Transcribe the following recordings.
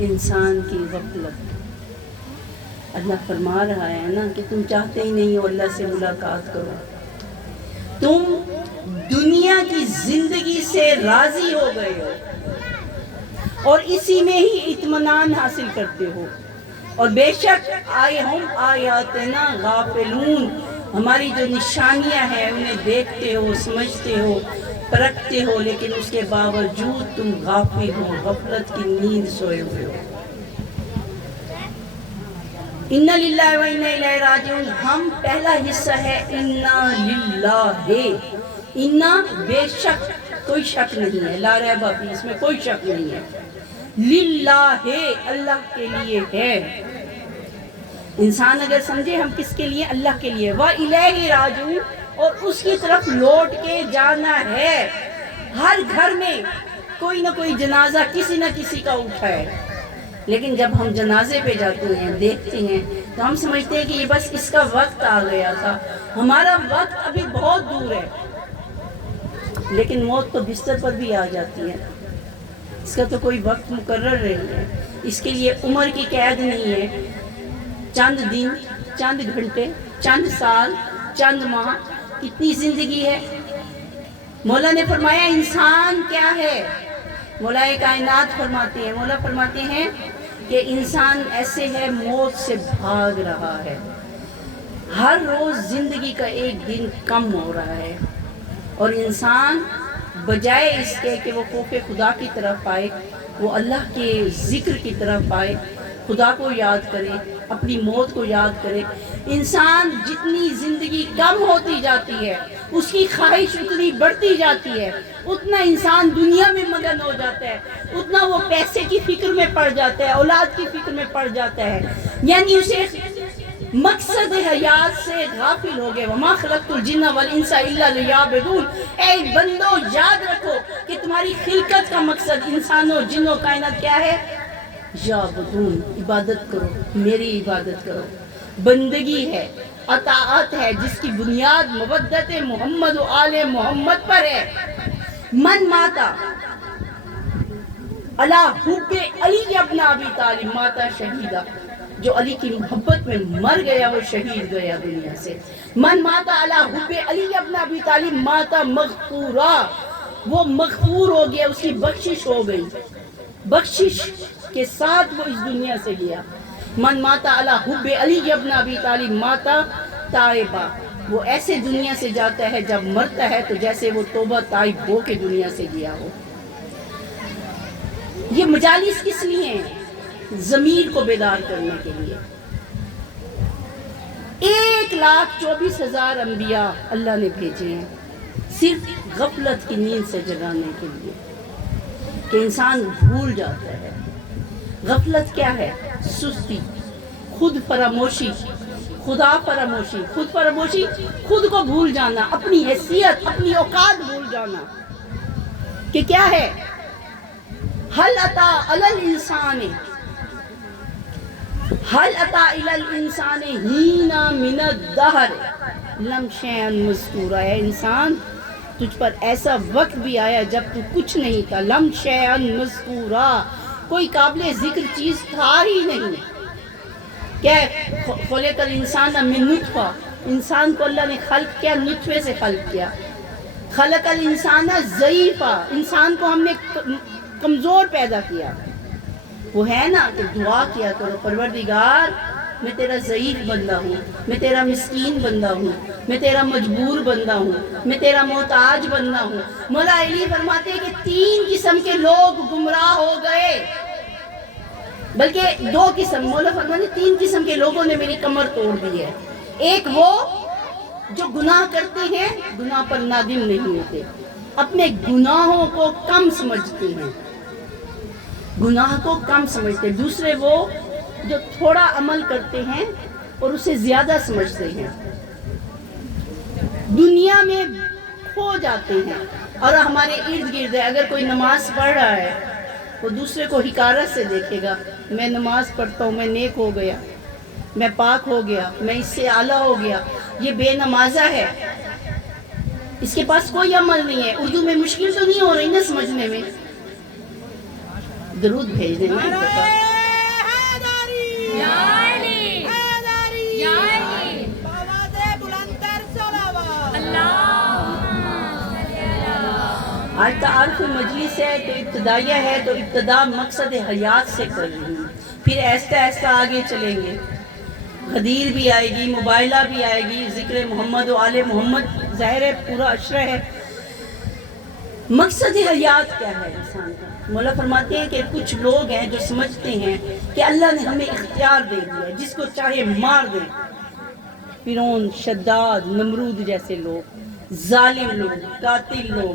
انسان کی غفلت۔ اللہ فرما رہا ہے نا کہ تم چاہتے ہی نہیں ہو اللہ سے ملاقات کرو، تم دنیا کی زندگی سے راضی ہو گئے ہو اور اسی میں ہی اطمینان حاصل کرتے ہو، اور بے شک ہم آیاتنا غافلون، ہماری جو نشانیاں ہیں انہیں دیکھتے ہو، سمجھتے ہو، پرکھتے ہو، لیکن اس کے باوجود تم غافل ہو، غفلت کی نیند سوئے ہوئے ہو۔ اِنَّا لِلَّهِ وَإِنَّا إِلَيْهِ راجعون، ہم پہلا حصہ ہے اِنَّا لِلَّهِ، اِنَّا بے شک، کوئی شک نہیں ہے، لا ریب فیہ، اس میں کوئی شک نہیں ہے، لِلَّهِ اللہ کے لیے ہے۔ انسان اگر سمجھے ہم کس کے لیے، اللہ کے لیے، وَإِلَيْهِ راجعون، اور اس کی طرف لوٹ کے جانا ہے۔ ہر گھر میں کوئی نہ کوئی جنازہ کسی نہ کسی کا اٹھا ہے، لیکن جب ہم جنازے پہ جاتے ہیں، دیکھتے ہیں، تو ہم سمجھتے ہیں کہ یہ بس اس کا وقت آ گیا تھا، ہمارا وقت ابھی بہت دور ہے، لیکن موت تو بستر پر بھی آ جاتی ہے، اس کا تو کوئی وقت مقرر نہیں ہے، اس کے لیے عمر کی قید نہیں ہے، چند دن، چند گھنٹے، چند سال، چند ماہ، کتنی زندگی ہے۔ مولا نے فرمایا انسان کیا ہے، مولا کائنات فرماتے ہیں، مولا فرماتے ہیں کہ انسان ایسے ہے موت سے بھاگ رہا ہے، ہر روز زندگی کا ایک دن کم ہو رہا ہے، اور انسان بجائے اس کے کہ وہ خوف خدا کی طرف آئے، وہ اللہ کے ذکر کی طرف آئے، خدا کو یاد کرے، اپنی موت کو یاد کرے، انسان جتنی زندگی کم ہوتی جاتی ہے، اس کی خواہش اتنی بڑھتی جاتی ہے، اتنا انسان دنیا میں مگن ہو جاتا ہے، اتنا وہ پیسے کی فکر میں پڑ جاتا ہے، اولاد کی فکر میں پڑ جاتا ہے، یعنی اسے مقصد حیات سے غافل ہو گئے۔ وَمَا خَلَقْتُ الْجِنَّ وَالْإِنسَ إِلَّا لِيَعْبُدُونَ، اے بندو یاد رکھو کہ تمہاری خلقت کا مقصد انسانوں جنوں کائنات کیا ہے، یعبدون، عبادت کرو، میری عبادت کرو، بندگی ہے، اطاعت ہے، جس کی بنیاد مودت محمد و آل محمد پر ہے۔ من ماتا علی حب علی ابن ابی طالب ماتا شہیدہ، جو علی کی محبت میں مر گیا وہ شہید گیا دنیا سے۔ من ماتا علی حب علی ابن ابی طالب ماتا مغفورا، وہ مغفور ہو گیا، اس کی بخشش ہو گئی، بخشش کے ساتھ وہ اس دنیا سے گیا۔ من ماتا علی حب علی ابن ابی طالب ماتا تائبہ، وہ ایسے دنیا سے جاتا ہے جب مرتا ہے تو جیسے وہ توبہ تائب ہو کے دنیا سے گیا ہو۔ یہ مجالس کس لیے ہیں؟ ضمیر کو بیدار کرنے کے لیے۔ 1,24,000 انبیاء اللہ نے بھیجے ہیں صرف غفلت کی نیند سے جگانے کے لیے، کہ انسان بھول جاتا ہے۔ غفلت کیا ہے؟ سستی، خود فراموشی، خدا فراموشی، خود فراموشی، خود کو بھول جانا، اپنی حیثیت، اپنی اوقات بھول جانا، کہ کیا ہے، حل اتا علی الانسان، حل اتا علی الانسان حین من الدہر لم شیئا مذکورا، ہے انسان تجھ پر ایسا وقت بھی آیا جب تو کچھ نہیں تھا، لم شیئا مذکورا، کوئی قابل ذکر چیز تھا ہی نہیں۔ کیا خلق الانسان من نطفہ، انسان کو اللہ نے خلق کیا نطفے سے خلق کیا۔ خلق الانسان ضعیفا، انسان کو ہم نے کمزور پیدا کیا۔ وہ ہے نا کہ دعا کیا کرو، پروردگار میں تیرا ضعیف بندہ ہوں، میں تیرا مسکین بندہ ہوں، میں تیرا مجبور بندہ ہوں، میں تیرا محتاج بندہ ہوں۔ مولا علی فرماتے ہیں کہ 3 قسم کے لوگ گمراہ ہو گئے، بلکہ 2 قسم، مولا فرماتے ہیں 3 قسم کے لوگوں نے میری کمر توڑ دی ہے۔ ایک وہ جو گناہ کرتے ہیں، گناہ پر نادم نہیں ہوتے، اپنے گناہوں کو کم سمجھتے ہیں، گناہ کو کم سمجھتے ہیں۔ دوسرے وہ جو تھوڑا عمل کرتے ہیں اور اسے زیادہ سمجھتے ہیں، دنیا میں کھو جاتے ہیں، اور ہمارے ارد گرد ہے، اگر کوئی نماز پڑھ رہا ہے وہ دوسرے کو حقارت سے دیکھے گا، میں نماز پڑھتا ہوں، میں نیک ہو گیا، میں پاک ہو گیا، میں اس سے اعلیٰ ہو گیا، یہ بے نمازہ ہے، اس کے پاس کوئی عمل نہیں ہے۔ اردو میں مشکل تو نہیں ہو رہی نا سمجھنے میں؟ درود بھیج دیں نا ایک دفعہ۔ آج تعارف مجلس ہے تو ابتدائیہ ہے، تو ابتدا مقصد حیات سے کر رہی ہوں، پھر ایستا ایستا آگے چلیں گے۔ غدیر بھی آئے گی، موبائلہ بھی آئے گی، ذکر محمد و آل محمد ظاہر ہے پورا عشرہ ہے۔ مقصد حیات کیا ہے انسان کا؟ مولا فرماتے ہیں کہ کچھ لوگ ہیں جو سمجھتے ہیں کہ اللہ نے ہمیں اختیار دے دیا ہے، جس کو چاہے مار دے۔ فرعون، شداد، نمرود جیسے لوگ، ظالم لوگ، قاتل لوگ،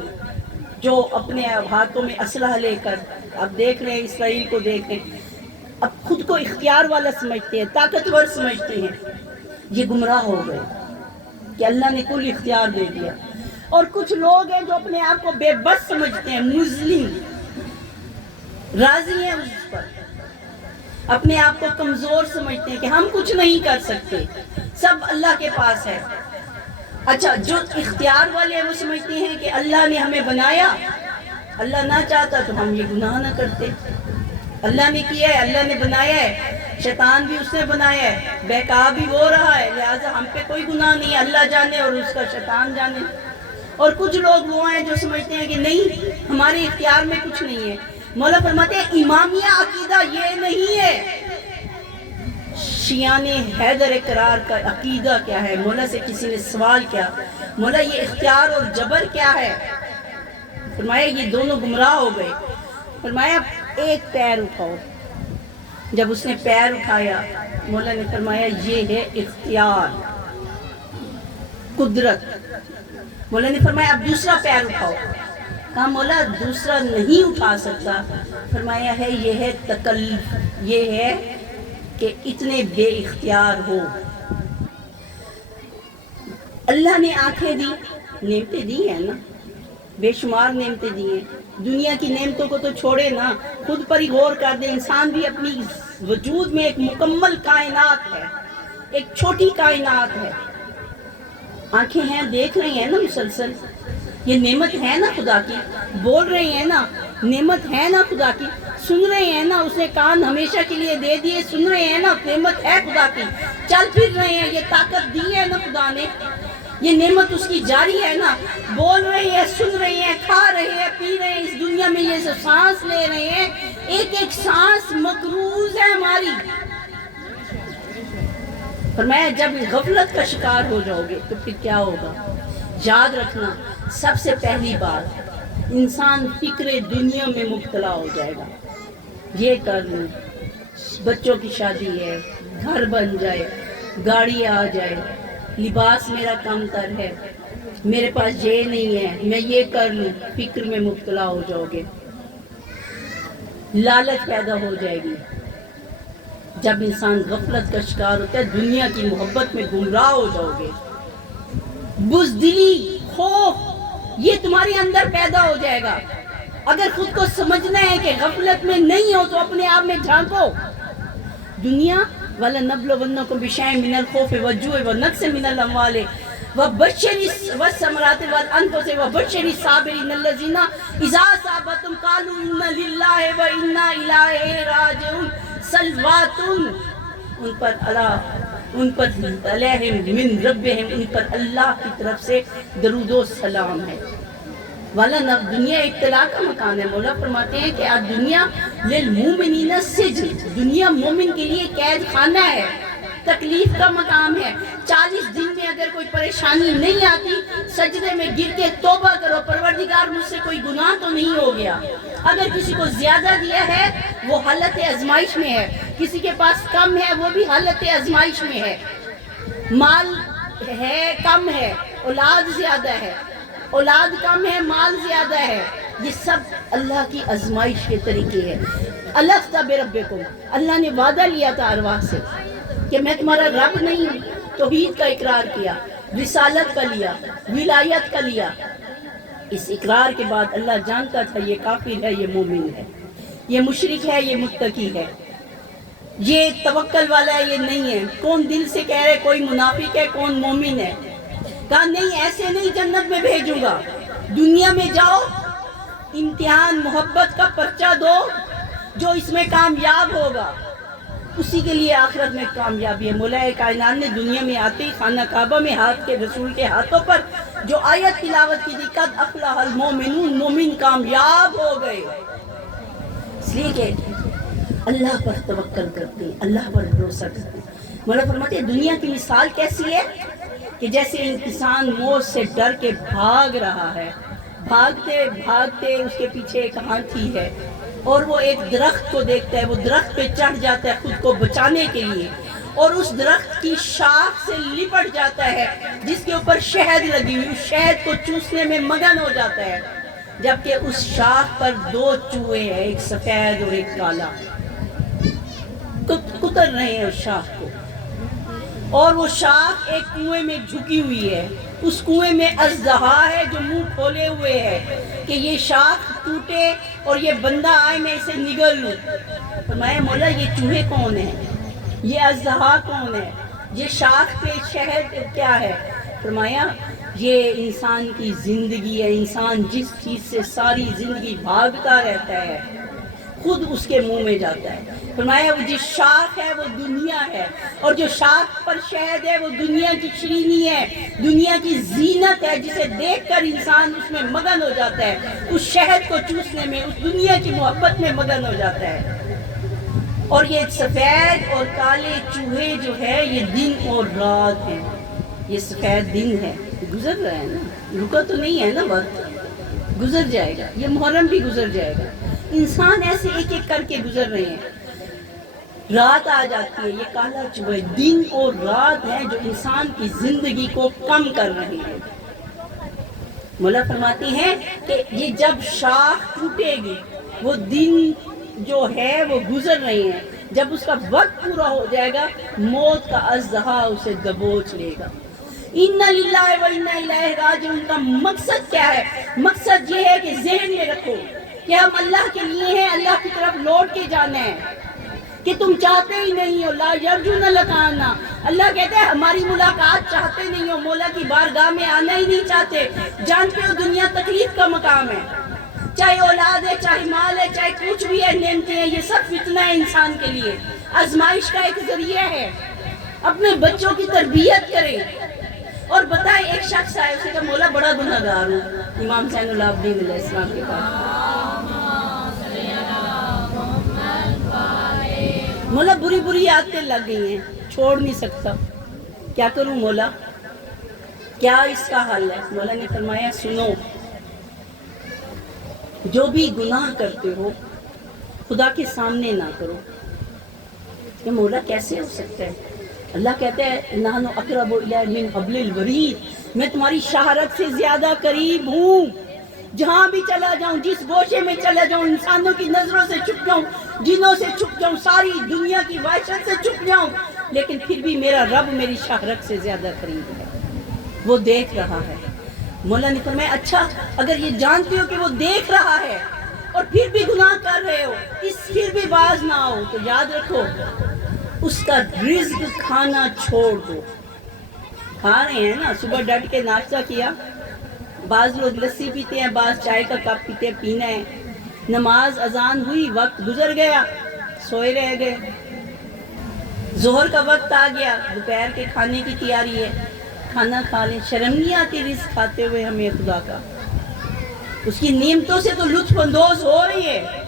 جو اپنے ہاتھوں میں اسلحہ لے کر، اب دیکھ رہے ہیں اسرائیل کو دیکھ رہے ہیں، اب خود کو اختیار والا سمجھتے ہیں، طاقتور سمجھتے ہیں، یہ گمراہ ہو گئے کہ اللہ نے کل اختیار دے دیا۔ اور کچھ لوگ ہیں جو اپنے آپ کو بے بس سمجھتے ہیں، مظلم، راضی ہیں اس پر، اپنے آپ کو کمزور سمجھتے ہیں کہ ہم کچھ نہیں کر سکتے، سب اللہ کے پاس ہے۔ اچھا، جو اختیار والے ہیں وہ سمجھتے ہیں کہ اللہ نے ہمیں بنایا، اللہ نہ چاہتا تو ہم یہ گناہ نہ کرتے، اللہ نے کیا ہے، اللہ نے بنایا ہے، شیطان بھی اس نے بنایا ہے، بہکا بھی وہ رہا ہے، لہٰذا ہم پہ کوئی گناہ نہیں ہے، اللہ جانے اور اس کا شیطان جانے۔ اور کچھ لوگ وہ ہیں جو سمجھتے ہیں کہ نہیں، ہمارے اختیار میں کچھ نہیں ہے۔ مولا فرماتے ہیں امامیہ عقیدہ یہ نہیں ہے۔ شیعان حیدر اقرار کا عقیدہ کیا ہے؟ مولا سے کسی نے سوال کیا، مولا یہ اختیار اور جبر کیا ہے؟ فرمایا یہ دونوں گمراہ ہو گئے۔ فرمایا ایک پیر اٹھاؤ۔ جب اس نے پیر اٹھایا، مولا نے فرمایا یہ ہے اختیار، قدرت۔ مولا نے فرمایا اب دوسرا پیر اٹھاؤ۔ کہا مولا دوسرا نہیں اٹھا سکتا۔ فرمایا ہے یہ ہے تکلف، یہ ہے کہ اتنے بے اختیار ہو۔ اللہ نے آنکھیں دی، نعمتیں دی ہیں نا، بے شمار نعمتیں دی ہیں۔ دنیا کی نعمتوں کو تو چھوڑے نا، خود پر ہی غور کر دیں۔ انسان بھی اپنی وجود میں ایک مکمل کائنات ہے، ایک چھوٹی کائنات ہے۔ آنکھیں ہیں، دیکھ رہی ہیں نا مسلسل، یہ نعمت ہے نا خدا کی، بول رہے ہیں نا، نعمت ہے نا خدا کی، سن رہے ہیں نا، اس نے کان ہمیشہ کے لیے دے دیے، سن رہے ہیں نا، نعمت ہے خدا کی، چل پھر رہے ہیں، یہ طاقت دی ہے نا خدا نے، یہ نعمت اس کی جاری ہے نا، بول رہے ہیں، سن رہے ہیں، کھا رہے ہیں، پی رہے ہیں، اس دنیا میں یہ سانس لے رہے ہیں، ایک ایک سانس مقروض ہے ہماری۔ فرمایا جب غفلت کا شکار ہو جاؤ گے تو پھر کیا ہوگا؟ یاد رکھنا، سب سے پہلی بات انسان فکر دنیا میں مبتلا ہو جائے گا۔ یہ کر لوں، بچوں کی شادی ہے، گھر بن جائے، گاڑی آ جائے، لباس میرا کم تر ہے، میرے پاس یہ نہیں ہے، میں یہ کر لوں، فکر میں مبتلا ہو جاؤ گے، لالچ پیدا ہو جائے گی۔ جب انسان غفلت کا شکار ہوتا ہے، دنیا کی محبت میں گمراہ ہو جاؤ گے، بزدلی، خوف، یہ تمہارے اندر پیدا ہو جائے گا۔ اگر خود کو سمجھنا ہے کہ غفلت میں نہیں ہو تو اپنے آپ میں جھانکو۔ دنیا وَلَنَبْلُوَنَّكُمْ بِشَيْءٍ مِّنَ الْخَوْفِ وَالْجُوعِ وَنَقْصٍ مِّنَ الْأَمْوَالِ وَالثَّمَرَاتِ وَالْأَنفُسِ وَبَشِّرِ الصَّابِرِينَ الَّذِينَ إِذَا أَصَابَتْهُمْ قَالُوا إِنَّا لِلَّهِ وَإِنَّا إِلَيْهِ راجعون۔ صلوات ان پر علیہم من ربہم، ان پر اللہ کی طرف سے درود و سلام ہے۔ دنیا ابتلا کا مکان ہے۔ مولا فرماتے ہیں کہ آج دنیا للمومنین السجن، دنیا مومن کے لیے قید خانہ ہے، تکلیف کا مقام ہے۔ 40 دن میں اگر کوئی پریشانی نہیں آتی، سجدے میں گر کے توبہ کرو، پروردگار مجھ سے کوئی گناہ تو نہیں ہو گیا۔ اگر کسی کو زیادہ دیا ہے وہ حالت ازمائش میں ہے، کسی کے پاس کم ہے وہ بھی حالت ازمائش میں ہے، مال ہے کم ہے، اولاد زیادہ ہے، اولاد کم ہے، مال زیادہ ہے، یہ سب اللہ کی ازمائش کے طریقے ہیں۔ الست بربکم، اللہ نے وعدہ لیا تھا ارواح سے کہ میں تمہارا رب نہیں ہوں، توحید کا اقرار کیا، رسالت کا لیا، ولایت کا لیا۔ اس اقرار کے بعد اللہ جانتا تھا یہ کافر ہے، یہ مومن ہے، یہ مشرک ہے، یہ متقی ہے، یہ توکل والا ہے، یہ نہیں ہے۔ کون دل سے کہہ رہے کوئی منافق ہے، کون مومن ہے؟ کہا نہیں، ایسے نہیں جنت میں بھیجوں گا، دنیا میں جاؤ، امتحان محبت کا پرچہ دو، جو اس میں کامیاب ہوگا اسی کے لیے آخرت میں کامیابی ہے۔ مولا کائنات نے دنیا میں آتے ہی خانہ کعبہ میں ہاتھ کے رسول کے ہاتھوں پر جو آیت تلاوت کی تھی، قد افلح المومنون، مومن کامیاب ہو گئے۔ اس لیے کہ اللہ پر توکل کرتے ہیں، اللہ پر بھروسہ کرتے ہیں۔ مولا فرماتے ہیں دنیا کی مثال کیسی ہے کہ جیسے انسان موت سے ڈر کے بھاگ رہا ہے، بھاگتے بھاگتے اس کے پیچھے ایک ہاتھی ہے اور وہ ایک درخت کو دیکھتا ہے، وہ درخت پہ چڑھ جاتا ہے خود کو بچانے کے لیے، اور اس درخت کی شاخ سے لپٹ جاتا ہے جس کے اوپر شہد لگی ہوئی، اس شہد کو چوسنے میں مگن ہو جاتا ہے، جبکہ اس شاخ پر دو چوہے ہیں، ایک سفید اور ایک کالا، کتر رہے ہیں اس شاخ کو، اور وہ شاخ ایک کنویں میں جھکی ہوئی ہے، اس کنویں میں اژدہا ہے جو منہ کھولے ہوئے ہے کہ یہ شاخ ٹوٹے اور یہ بندہ آئے میں اسے نگل لوں۔ فرمایا مولا یہ چوہے کون ہیں، یہ اژدہا کون ہے، یہ شاخ پہ شہد کیا ہے؟ فرمایا یہ انسان کی زندگی ہے، انسان جس چیز سے ساری زندگی بھاگتا رہتا ہے خود اس کے منہ میں جاتا ہے۔ فرمایا وہ جس شاخ ہے وہ دنیا ہے، اور جو شاخ پر شہد ہے وہ دنیا کی شیرینی ہے، دنیا کی زینت ہے، جسے دیکھ کر انسان اس میں مگن ہو جاتا ہے، اس شہد کو چوسنے میں، اس دنیا کی محبت میں مگن ہو جاتا ہے۔ اور یہ سفید اور کالے چوہے جو ہے یہ دن اور رات ہیں، یہ سفید دن ہے، گزر رہا ہے نا، رکا تو نہیں ہے نا، وقت گزر جائے گا، یہ محرم بھی گزر جائے گا، انسان ایسے ایک ایک کر کے گزر رہے ہیں، رات آ جاتی ہے، یہ کالا چوہے دن اور رات ہیں جو انسان کی زندگی کو کم کر رہے ہیں۔ مولا فرماتی ہیں کہ یہ جب شاخ ٹوٹے گی، وہ دن جو ہے وہ گزر رہے ہیں، جب اس کا وقت پورا ہو جائے گا موت کا اژدہا اسے دبوچ لے گا۔ اِنَّا لِلَّهِ وَإِنَّا إِلَيْهِ راجعون کا مقصد کیا ہے؟ مقصد یہ ہے کہ ذہن میں رکھو کہ ہم اللہ کے لیے ہیں، اللہ کی طرف لوٹ کے جانا ہے، کہ تم چاہتے ہی نہیں ہو، لا یرجون لقاءنا، اللہ کہتے ہیں ہماری ملاقات چاہتے نہیں ہو، مولا کی بارگاہ میں آنا ہی نہیں چاہتے، جانتے ہو دنیا تکلیف کا مقام ہے، چاہے اولاد ہے، چاہے مال ہے، چاہے کچھ بھی ہے، نعمتیں ہیں، یہ سب فتنہ ہے انسان کے لیے، آزمائش کا ایک ذریعہ ہے۔ اپنے بچوں کی تربیت کریں اور بتائیں، ایک شخص آئے اسے کہا مولا بڑا گناہ گار ہوں امام زین العابدین علیہ السلام کے پاس، مولا بری بری عادتیں لگ گئی ہیں، چھوڑ نہیں سکتا، کیا کروں مولا، کیا اس کا حل ہے؟ مولا نے فرمایا سنو، جو بھی گناہ کرتے ہو خدا کے سامنے نہ کرو۔ کہ مولا کیسے ہو سکتا ہے؟ اللہ کہتا ہے نحن اقرب الیہ من حبل الورید، میں تمہاری شہرت سے زیادہ قریب ہوں، جہاں بھی چلا جاؤں، جس گوشے میں چلا جاؤں، انسانوں کی نظروں سے چھپ جاؤں، جنوں سے چھپ جاؤں، ساری دنیا کی وحشت سے چھپ جاؤں، لیکن پھر بھی میرا رب میری شہرت سے زیادہ قریب ہے، وہ دیکھ رہا ہے۔ مولا نے فرمایا اچھا اگر یہ جانتے ہو کہ وہ دیکھ رہا ہے اور پھر بھی گناہ کر رہے ہو، پھر بھی باز نہ ہو، تو یاد رکھو اس کا رزق کھانا چھوڑ دو۔ کھا رہے ہیں نا، صبح ڈٹ کے ناشتہ کیا، بعض لوگ لسی پیتے ہیں، بعض چائے کا کپ پیتے ہیں، پینا ہے، نماز اذان ہوئی، وقت گزر گیا، سوئے رہ گئے، ظہر کا وقت آ گیا، دوپہر کے کھانے کی تیاری ہے، کھانا کھا لیں، شرم نہیں آتی رزق کھاتے ہوئے ہمیں خدا کا؟ اس کی نعمتوں سے تو لطف اندوز ہو رہی ہے،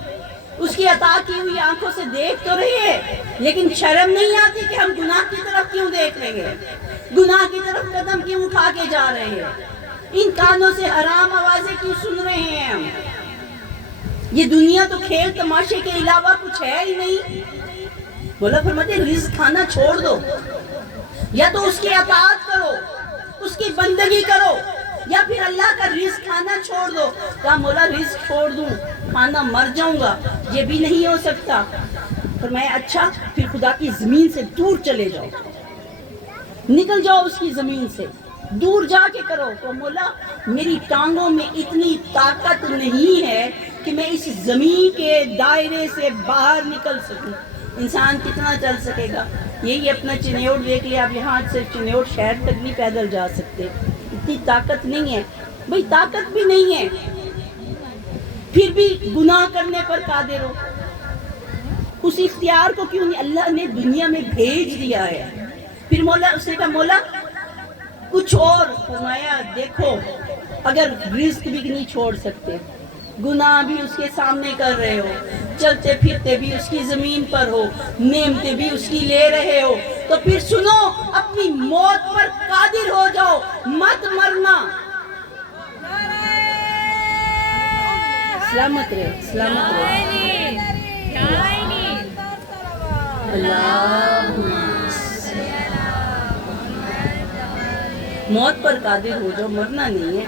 اس کی عطا کی ہوئی آنکھوں سے دیکھ تو رہی ہے، لیکن شرم نہیں آتی کہ ہم گناہ کی طرف کیوں دیکھ رہے ہیں، گناہ کی طرف قدم کیوں اٹھا کے جا رہے ہیں، ان کانوں سے حرام آوازیں کیوں سن رہے ہیں ہم؟ یہ دنیا تو کھیل تماشے کے علاوہ کچھ ہے ہی نہیں۔ مولا فرماتے ہیں رزق کھانا چھوڑ دو، یا تو اس کی اطاعت کرو، اس کی بندگی کرو، یا پھر اللہ کا رزق کھانا چھوڑ دو۔ کہا مولا رزق چھوڑ دوں، کھانا مر جاؤں گا، یہ بھی نہیں ہو سکتا۔ فرمایا اچھا پھر خدا کی زمین سے دور چلے جاؤ، نکل جاؤ اس کی زمین سے، دور جا کے کرو۔ تو مولا میری ٹانگوں میں اتنی طاقت نہیں ہے کہ میں اس زمین کے دائرے سے باہر نکل سکوں۔ انسان کتنا چل سکے گا؟ یہی اپنا چنیوڑ دیکھ لیا، آپ یہاں سے چنیوڑ شہر تک نہیں پیدل جا سکتے، اتنی طاقت نہیں ہے، بھئی طاقت بھی نہیں ہے، پھر بھی گناہ کرنے پر قادر ہو۔ اس اختیار کو کیوں نہیں اللہ نے دنیا میں بھیج دیا ہے؟ پھر مولا اس نے کہا مولا کچھ اور، فرمایا دیکھو اگر رزق بھی نہیں چھوڑ سکتے، گناہ بھی اس کے سامنے کر رہے ہو، چلتے پھرتے بھی اس کی زمین پر ہو، نعمتیں بھی اس کی لے رہے ہو، تو پھر سنو اپنی موت پر قادر ہو جاؤ، مت مرنا۔ سلامت رہے، سلامت رہے۔ موت پر قادر ہو جاؤ، مرنا نہیں ہے،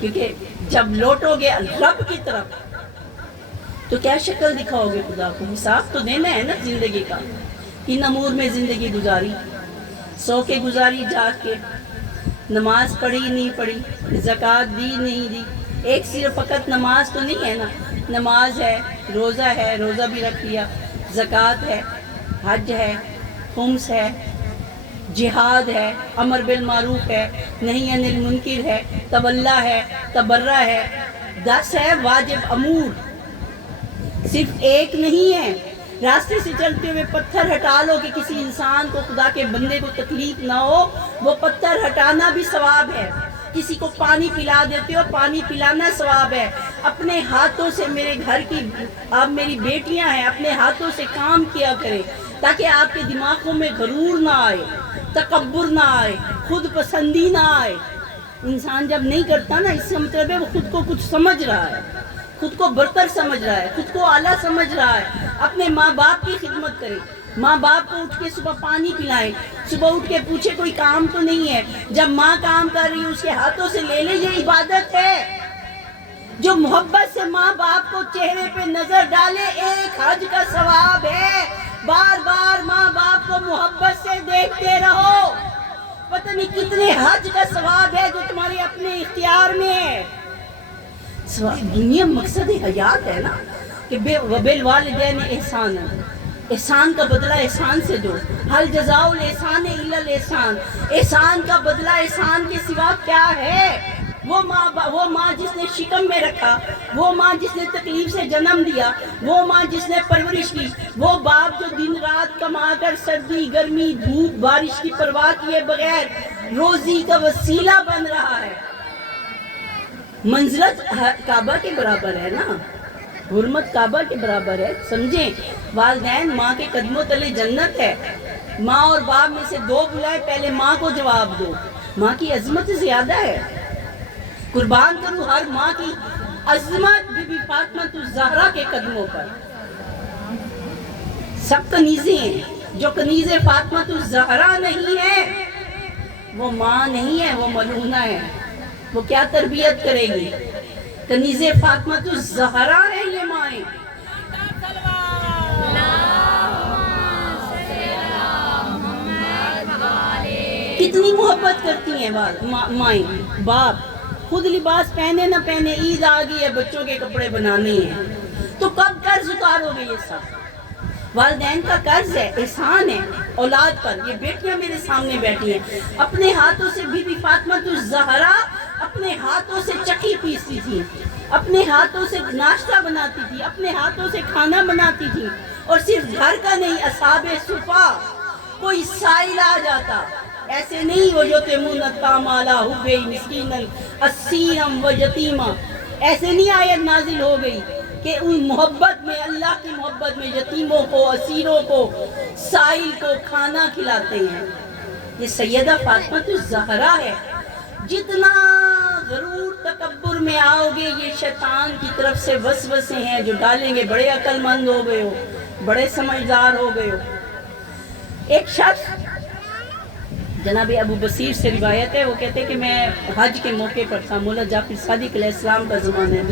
کیونکہ جب لوٹو گے رب کی طرف تو کیا شکل دکھاؤ گے خدا کو؟ حساب تو دینا ہے نا زندگی کا۔ ان امور میں زندگی گزاری، سو کے گزاری، جاگ کے، نماز پڑھی نہیں پڑھی، زکوٰۃ دی نہیں دی۔ ایک صرف فقط نماز تو نہیں ہے نا، نماز ہے، روزہ بھی رکھ لیا، زکوٰۃ ہے، حج ہے، خمس ہے، جہاد ہے، امر بالمعروف ہے، نہی عن المنکر ہے، تولا ہے، تبرہ ہے، 10 ہے واجب امور، صرف ایک نہیں ہے۔ راستے سے چلتے ہوئے پتھر ہٹا لو کہ کسی انسان کو، خدا کے بندے کو تکلیف نہ ہو، وہ پتھر ہٹانا بھی ثواب ہے۔ کسی کو پانی پلا دیتے ہو، پانی پلانا ثواب ہے۔ اپنے ہاتھوں سے، میرے گھر کی آپ میری بیٹیاں ہیں، اپنے ہاتھوں سے کام کیا کریں تاکہ آپ کے دماغوں میں غرور نہ آئے، تکبر نہ آئے، خود پسندی نہ آئے۔ انسان جب نہیں کرتا نا، اس سے مطلب ہے وہ خود کو کچھ سمجھ رہا ہے، خود کو برتر سمجھ رہا ہے، خود کو اعلیٰ سمجھ رہا ہے۔ اپنے ماں باپ کی خدمت کرے، ماں باپ کو اٹھ کے صبح پانی پلائیں، صبح اٹھ کے پوچھے کوئی کام تو نہیں ہے، جب ماں کام کر رہی ہے اس کے ہاتھوں سے لے لے، یہ عبادت ہے۔ جو محبت سے ماں باپ کو چہرے پہ نظر ڈالے، ایک حج کا ثواب ہے۔ بار بار ماں باپ کو محبت سے دیکھتے رہو، پتہ نہیں کتنے حج کا ثواب ہے جو تمہارے اپنے اختیار میں ہے۔ دنیا مقصد حیات ہے نا کہ وبالوالدین احسان، احسان کا بدلہ احسان سے دو، حل جزاء الاحسان الا الاحسان، احسان کا بدلہ احسان کے سوا کیا ہے؟ وہ ماں جس نے شکم میں رکھا، وہ ماں جس نے تکلیف سے جنم دیا، وہ ماں جس نے پرورش کی، وہ باپ جو دن رات کما کر سردی گرمی دھوپ بارش کی پرواہ کیے بغیر روزی کا وسیلہ بن رہا ہے۔ منزلت کعبہ کے برابر ہے نا، حرمت کعبہ کے برابر ہے، سمجھیں۔ والدین ماں کے قدموں تلے جنت ہے۔ ماں اور باپ میں سے دو بلائے، پہلے ماں کو جواب دو۔ ماں کی عظمت زیادہ ہے، قربان کروں ہر ماں کی عظمت بی بی فاطمہ الزہرا کے قدموں پر۔ سب کنیزیں ہیں، جو کنیز فاطمہ الزہرا نہیں ہے وہ ماں نہیں ہے، وہ ملعونہ ہے۔ وہ کیا تربیت کرے گی؟ کنیز فاطمہ الزہرا ہے یہ مائیں۔ کتنی محبت کرتی ہیں مائیں، باپ خود لباس پہنے نہ پہنے، عید آ گئی ہے بچوں کے کپڑے بنانے ہیں، تو کب قرض اتارو گے؟ یہ سب والدین کا قرض ہے، احسان ہے اولاد پر۔ یہ بیٹیاں میرے سامنے بیٹھی ہیں، اپنے ہاتھوں سے بی بی فاطمہ الزہرا اپنے ہاتھوں سے چکی پیستی تھی، اپنے ہاتھوں سے ناشتہ بناتی تھی، اپنے ہاتھوں سے کھانا بناتی تھی، اور صرف گھر کا نہیں، اصحاب صفا کوئی سائل آ جاتا، ایسے نہیں وہ یتیمون الطعام علی حبہ مسکینا اسیرا و یتیما، ایسے نہیں آیت نازل ہو گئی کہ ان محبت میں، اللہ کی محبت میں یتیموں کو، اسیروں کو، سائل کو کھانا کھلاتے ہیں۔ یہ سیدہ فاطمہ الزہرا ہے۔ جتنا غرور تکبر میں آؤ گے، یہ شیطان کی طرف سے وسوسے ہیں جو ڈالیں گے، بڑے عقل مند ہو گئے ہو، بڑے سمجھدار ہو گئے ہو۔ ایک شخص جناب ابو بصیر سے روایت ہے، وہ کہتے ہیں کہ میں حج کے موقع پر تھا، مولا جعفر صادق علیہ السلام کا زمانہ ہے،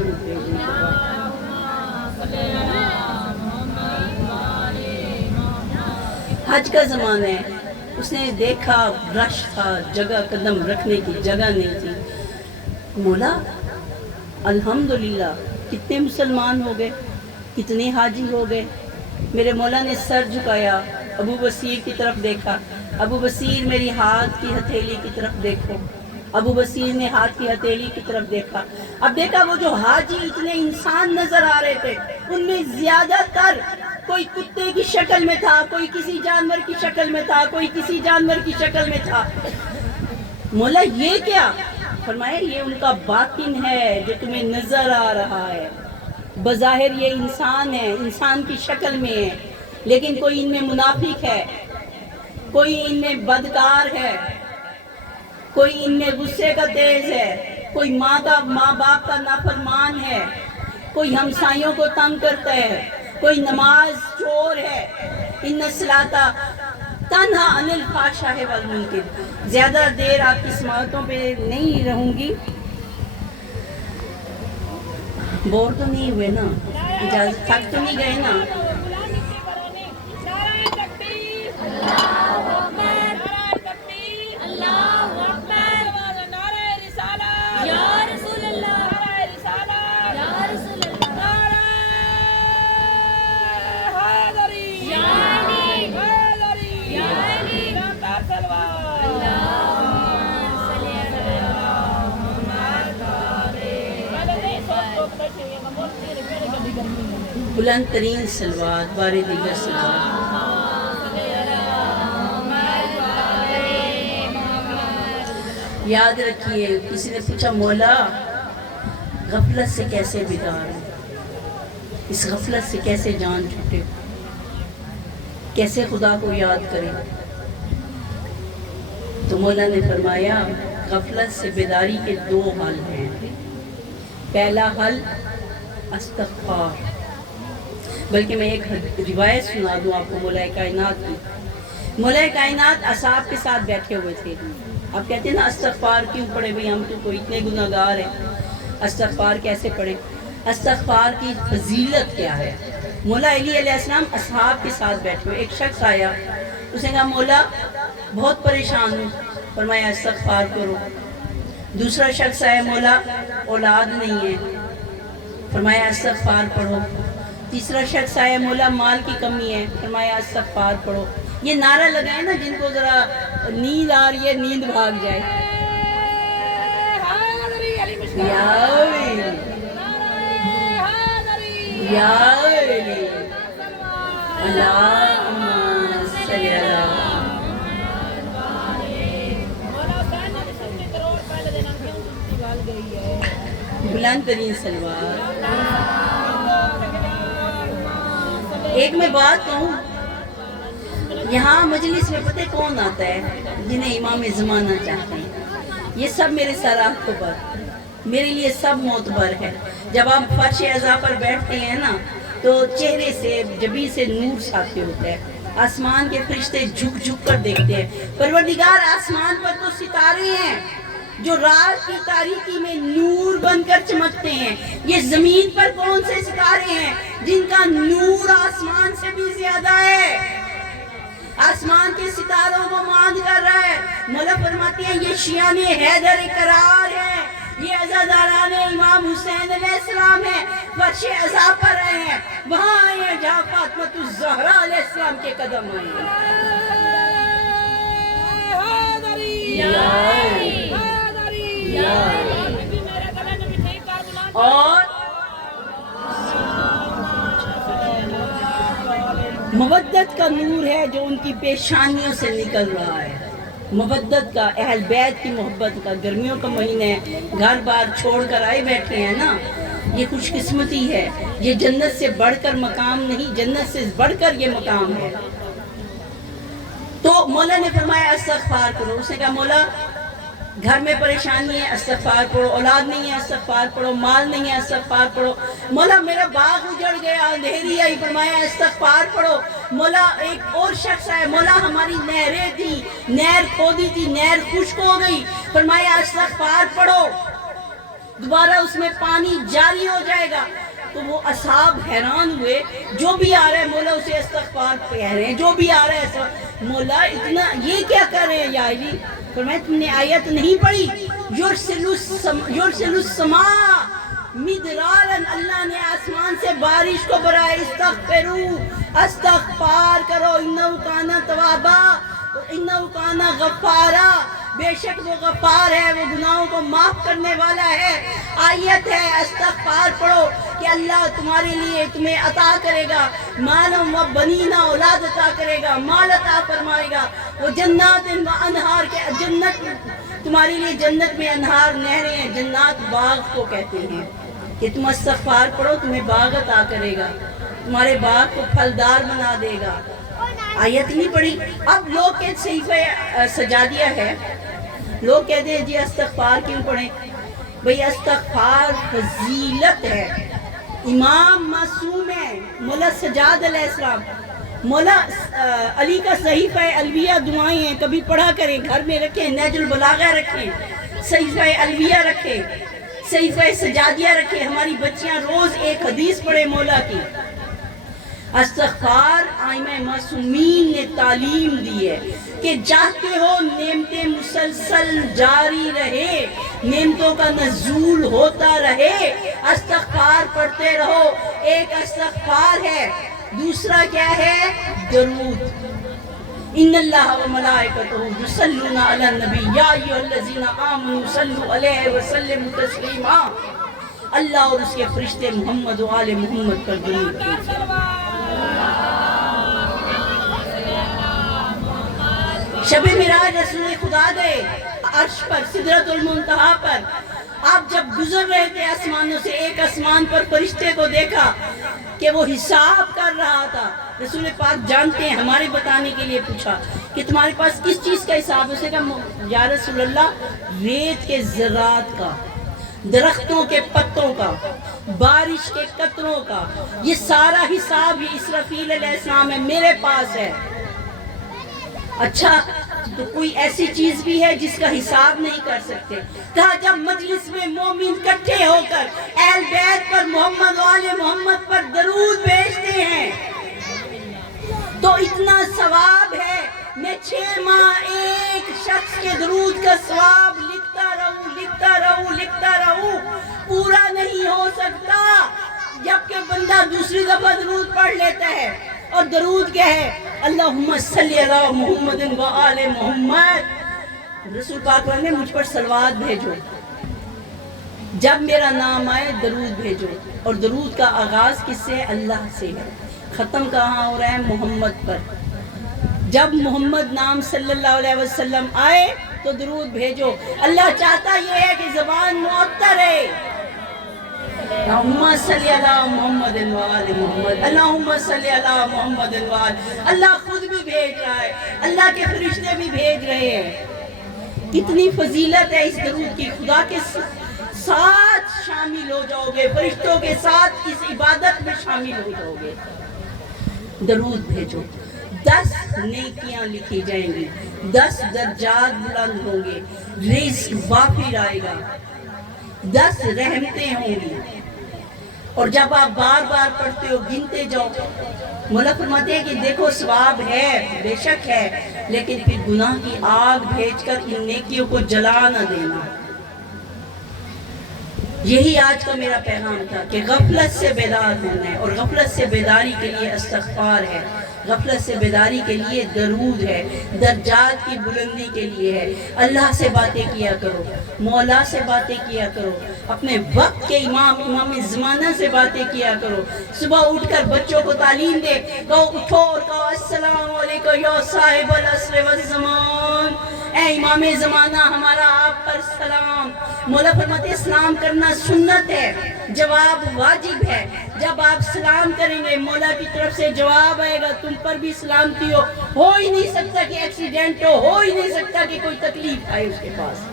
حج کا زمانہ ہے۔ اس نے دیکھا رش تھا، جگہ قدم رکھنے کی جگہ نہیں تھی۔ مولا الحمدللہ کتنے مسلمان ہو گئے، کتنے حاجی ہو گئے۔ میرے مولا نے سر جھکایا، ابو بصیر کی طرف دیکھا، ابو بصیر میری ہاتھ کی ہتھیلی کی طرف دیکھو۔ ابو بصیر نے ہاتھ کی ہتھیلی کی طرف دیکھا، اب دیکھا وہ جو حاجی اتنے انسان نظر آ رہے تھے، ان میں زیادہ تر کوئی کتے کی شکل میں تھا، کوئی کسی جانور کی شکل میں تھا، کوئی کسی جانور کی شکل میں تھا۔ مولا یہ کیا؟ فرمایا یہ ان کا باطن ہے جو تمہیں نظر آ رہا ہے، بظاہر یہ انسان ہے، انسان کی شکل میں ہے، لیکن کوئی ان میں منافق ہے، کوئی ان میں بدکار ہے، کوئی ان میں غصے کا تیز ہے، کوئی ماں باپ کا نافرمان ہے، کوئی ہمسائیوں کو تنگ کرتا ہے، کوئی نماز چور ہے۔ ان الصلاۃ تنہا عن الفحشاء والمنکر۔ زیادہ دیر آپ کی سماعتوں پہ نہیں رہوں گی، بور تو نہیں ہوئے نا، اجازت تھک تو نہیں گئے نا؟ بلند ترین صلوات، بار دیگر صلوات۔ یاد رکھیے، کسی نے پوچھا مولا غفلت سے کیسے بیدار ہوں، اس غفلت سے کیسے جان چھوٹے، کیسے خدا کو یاد کریں؟ تو مولا نے فرمایا غفلت سے بیداری کے دو حل ہیں۔ پہلا حل استغفار، بلکہ میں ایک روایت سنا دوں آپ کو مولا کائنات کی۔ مولا کائنات اصحاب کے ساتھ بیٹھے ہوئے تھے۔ آپ کہتے ہیں نا استغفار کیوں پڑھے بھئی، ہم تو کوئی اتنے گناہگار ہیں، استغفار کیسے پڑھیں؟ استغفار کی فضیلت کیا ہے؟ مولا علی علیہ السلام اصحاب کے ساتھ بیٹھے ہوئے، ایک شخص آیا، اس نے کہا مولا بہت پریشان ہوں، فرمایا استغفار کرو۔ دوسرا شخص آیا، مولا اولاد نہیں ہے، فرمایا استغفار پڑھو۔ تیسرا شخص آیا، مولا مال کی کمی ہے، فرمایا استغفار پڑھو۔ یہ نعرہ لگائے نا جن کو ذرا نیند آ رہی ہے، نیند بھاگ جائے۔ یا ویلی یا ویلی اللہم صلی اللہ۔ بلند ترین صلوات۔ ایک میں بات کہوں، یہاں مجلس میں پتہ کون آتا ہے؟ جنہیں امام زمانہ چاہتے ہیں۔ یہ سب میرے سرات کو پر، میرے لیے سب معتبر ہے۔ جب آپ فرش عزا پر بیٹھتے ہیں نا تو چہرے سے جبیں سے نور ساطع ہوتا ہے، آسمان کے فرشتے جھک جھک کر دیکھتے ہیں۔ پروردگار آسمان پر تو ستارے ہیں جو رات کی تاریکی میں نور بن کر چمکتے ہیں، یہ زمین پر کون سے ستارے ہیں جن کا نور آسمان سے بھی زیادہ ہے؟ آسمان کے ستاروں کو ماند کر رہا ہے۔ مولا فرماتے ہیں یہ شیعان حیدر قرار ہے، یہ عزاداران امام حسین علیہ السلام ہیں، فرش عزا پر رہے ہیں، وہاں آئے ہیں جہاں فاطمۃ الزہرا علیہ السلام کے قدم آئے ہیں۔ اور مودت کا نور ہے جو ان کی پیشانیوں سے نکل رہا ہے، مودت کا، اہل بیت کی محبت کا۔ گرمیوں کا مہینہ ہے، گھر بار چھوڑ کر آئے بیٹھے ہیں نا، یہ خوش قسمتی ہے، یہ جنت سے بڑھ کر مقام نہیں، جنت سے بڑھ کر یہ مقام ہے۔ تو مولا نے فرمایا استغفار کرو۔ اس نے کہا مولا گھر میں پریشانی ہے، استغفار پڑھو، اولاد نہیں ہے، استغفار پڑھو، مال نہیں ہے، استغفار پڑھو۔ مولا میرا باغ اجڑ گیا، اندھیری آئی، فرمایا استغفار پڑھو۔ مولا ایک اور شخص ہے، مولا ہماری نہریں تھی، نہر کھودی تھی، نہر خشک ہو گئی، فرمایا استغفار پڑھو، دوبارہ اس میں پانی جاری ہو جائے گا۔ تو وہ اصحاب حیران ہوئے، جو بھی آ رہا ہے مولا اسے استغفار کہہ رہے ہیں، جو بھی آ رہا ہے مولا اتنا یہ کیا کر رہے ہیں یا علی؟ فرمایا تم نے آیت نہیں پڑھی؟ یرسل السماء مدرارا، اللہ نے آسمان سے بارش کو برائے، استغفروا، استغفار کرو، انہو کان توابا، انہو کان غفارا۔ بے شک وہ غفار ہے، وہ گناہوں کو معاف کرنے والا ہے۔ آیت ہے، استغفار پڑھو کہ اللہ تمہارے لیے تمہیں عطا کرے گا، مال و بنینا، اولاد عطا کرے گا، مال عطا فرمائے گا۔ وہ جنات و انہار کے جنت، تمہارے لیے جنت میں انہار، نہریں ہیں، جنات باغ کو کہتے ہیں کہ تم استغفار پڑھو تمہیں باغ عطا کرے گا، تمہارے باغ کو پھلدار بنا دے گا۔ آیت نہیں پڑھی۔ اب لوگ کہتے صحیفہ سجادیہ ہے، لوگ کہتے ہیں جی استغفار کیوں پڑھیں؟ بھئی استغفار فضیلت ہے، امام معصوم ہے مولا سجاد علیہ السلام، مولا علی کا صحیفہ الویہ دعائیں ہیں، کبھی پڑھا کریں، گھر میں رکھیں، نہج البلاغہ رکھیں، صحیفہ الویہ رکھیں، صحیفہ سجادیہ رکھیں، ہماری بچیاں روز ایک حدیث پڑھیں مولا کی۔ استغفار آئمہ معصومین نے تعلیم دی ہے کہ چاہتے ہو نعمتیں مسلسل جاری رہے، نعمتوں کا نزول ہوتا رہے، استغفار پڑھتے رہو۔ ایک استغفار ہے، دوسرا کیا ہے؟ درود۔ ان اللہ و ملائکتہ یصلون علی النبی یا ایھا الذین آمنوا صلوا علیہ وسلموا تسلیما۔ اللہ اور اس کے فرشتے محمد و آل محمد پر درود بھیجیں۔ شب معراج رسول خدا گئے عرش پر، سدرۃ المنتہا پر۔ آپ جب گزر رہے تھے آسمانوں سے، ایک آسمان پر فرشتے کو دیکھا کہ وہ حساب کر رہا تھا۔ رسول پاک جانتے ہیں، ہمارے بتانے کے لیے پوچھا کہ تمہارے پاس کس چیز کا حساب؟ اسے کہا یا رسول اللہ ریت کے ذرات کا، درختوں کے پتوں کا، بارش کے قطروں کا، یہ سارا حساب ہی اسرافیل علیہ السلام ہے، میرے پاس ہے۔ اچھا تو کوئی ایسی چیز بھی ہے جس کا حساب نہیں کر سکتے؟ کہا جب مجلس میں مومن اکٹھے ہو کر اہل بیت پر، محمد و آل محمد پر درود بھیجتے ہیں تو اتنا ثواب ہے، میں 6 ماہ ایک شخص کے درود کا ثواب لکھتا رہوں، پورا نہیں ہو سکتا۔ جبکہ بندہ دوسری دفعہ درود پڑھ لیتا ہے، اور درود کیا ہے؟ اللہم صلی علی محمد و آل محمد۔ رسول پاک نے مجھ پر صلوات بھیجو، جب میرا نام آئے درود بھیجو۔ اور درود کا آغاز کس سے؟ اللہ سے ہے، ختم کہاں ہو رہا ہے؟ محمد پر۔ جب محمد نام صلی اللہ علیہ وسلم آئے تو درود بھیجو۔ اللہ چاہتا یہ ہے کہ زبان معطر ہے، اللہم صلی علی محمد و آل محمد، اللہم صلی علی محمد و آل۔ اللہ خود بھی بھیج رہا ہے، اللہ کے فرشتے بھی بھیج رہے ہیں۔ کتنی فضیلت ہے اس درود کی، خدا کے ساتھ شامل ہو جاؤ گے، فرشتوں کے ساتھ اس عبادت میں شامل ہو جاؤ گے۔ درود بھیجو، 10 نیکیاں لکھی جائیں گی، 10 درجات بلند ہوں گے، رزق وافر آئے گا، 10 رحمتیں ہوں گی۔ اور جب آپ بار بار پڑھتے ہو گنتے جاؤ۔ مولا فرماتے ہیں کہ دیکھو ثواب ہے، بے شک ہے، لیکن پھر گناہ کی آگ بھیج کر ان نیکیوں کو جلا نہ دینا۔ یہی آج کا میرا پیغام تھا کہ غفلت سے بیدار ہونا ہے، اور غفلت سے بیداری کے لیے استغفار ہے، غفلت سے بیداری کے لیے درود ہے، درجات کی بلندی کے لیے ہے۔ اللہ سے باتیں کیا کرو، مولا سے باتیں کیا کرو، اپنے وقت کے امام زمانہ سے باتیں کیا کرو۔ صبح اٹھ کر بچوں کو تعلیم دے، کہو اٹھو اور کہو السلام علیکم یا صاحب العصر والزمان، اے امام زمانہ ہمارا آپ پر سلام۔ مولا فرماتے ہیں سلام کرنا سنت ہے، جواب واجب ہے۔ جب آپ سلام کریں گے مولا کی طرف سے جواب آئے گا، تم پر بھی سلامتی ہو ہی نہیں سکتا کہ ایکسیڈنٹ ہو ہی نہیں سکتا کہ کوئی تکلیف آئے اس کے پاس۔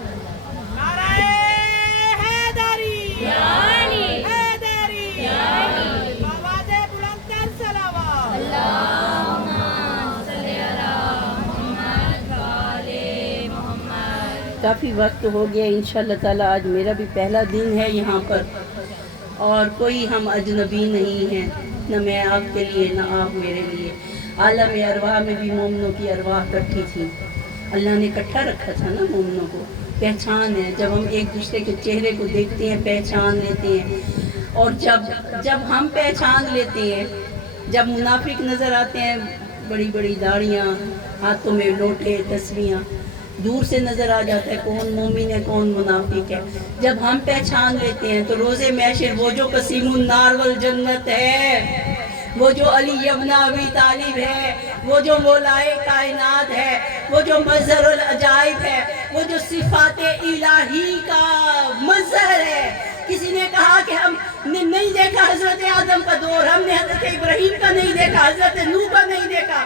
کافی وقت ہو گیا، انشاءاللہ تعالی آج میرا بھی پہلا دن ہے یہاں پر، اور کوئی ہم اجنبی نہیں ہیں، نہ میں آپ کے لیے نہ آپ میرے لیے۔ عالم ارواح میں بھی مومنوں کی ارواح اکٹھی تھی، اللہ نے اکٹھا رکھا تھا نا مومنوں کو۔ پہچان ہے، جب ہم ایک دوسرے کے چہرے کو دیکھتے ہیں پہچان لیتے ہیں، اور جب ہم پہچان لیتے ہیں، جب منافق نظر آتے ہیں، بڑی بڑی داڑیاں، ہاتھوں میں لوٹے تسبیحاں، دور سے نظر آ جاتا ہے کون مومن ہے کون منافق ہے۔ جب ہم پہچان لیتے ہیں تو روز محشر وہ جو قسیم النار والجنت ہے، وہ جو علی ابن ابی طالب ہے، وہ جو مولائے کائنات ہے، وہ جو مظہر العجائب ہے، وہ جو صفات الہی کا مظہر ہے۔ کسی نے کہا کہ ہم نے نہیں دیکھا حضرت آدم کا دور، ہم نے حضرت ابراہیم کا نہیں دیکھا، حضرت نوح کا نہیں دیکھا۔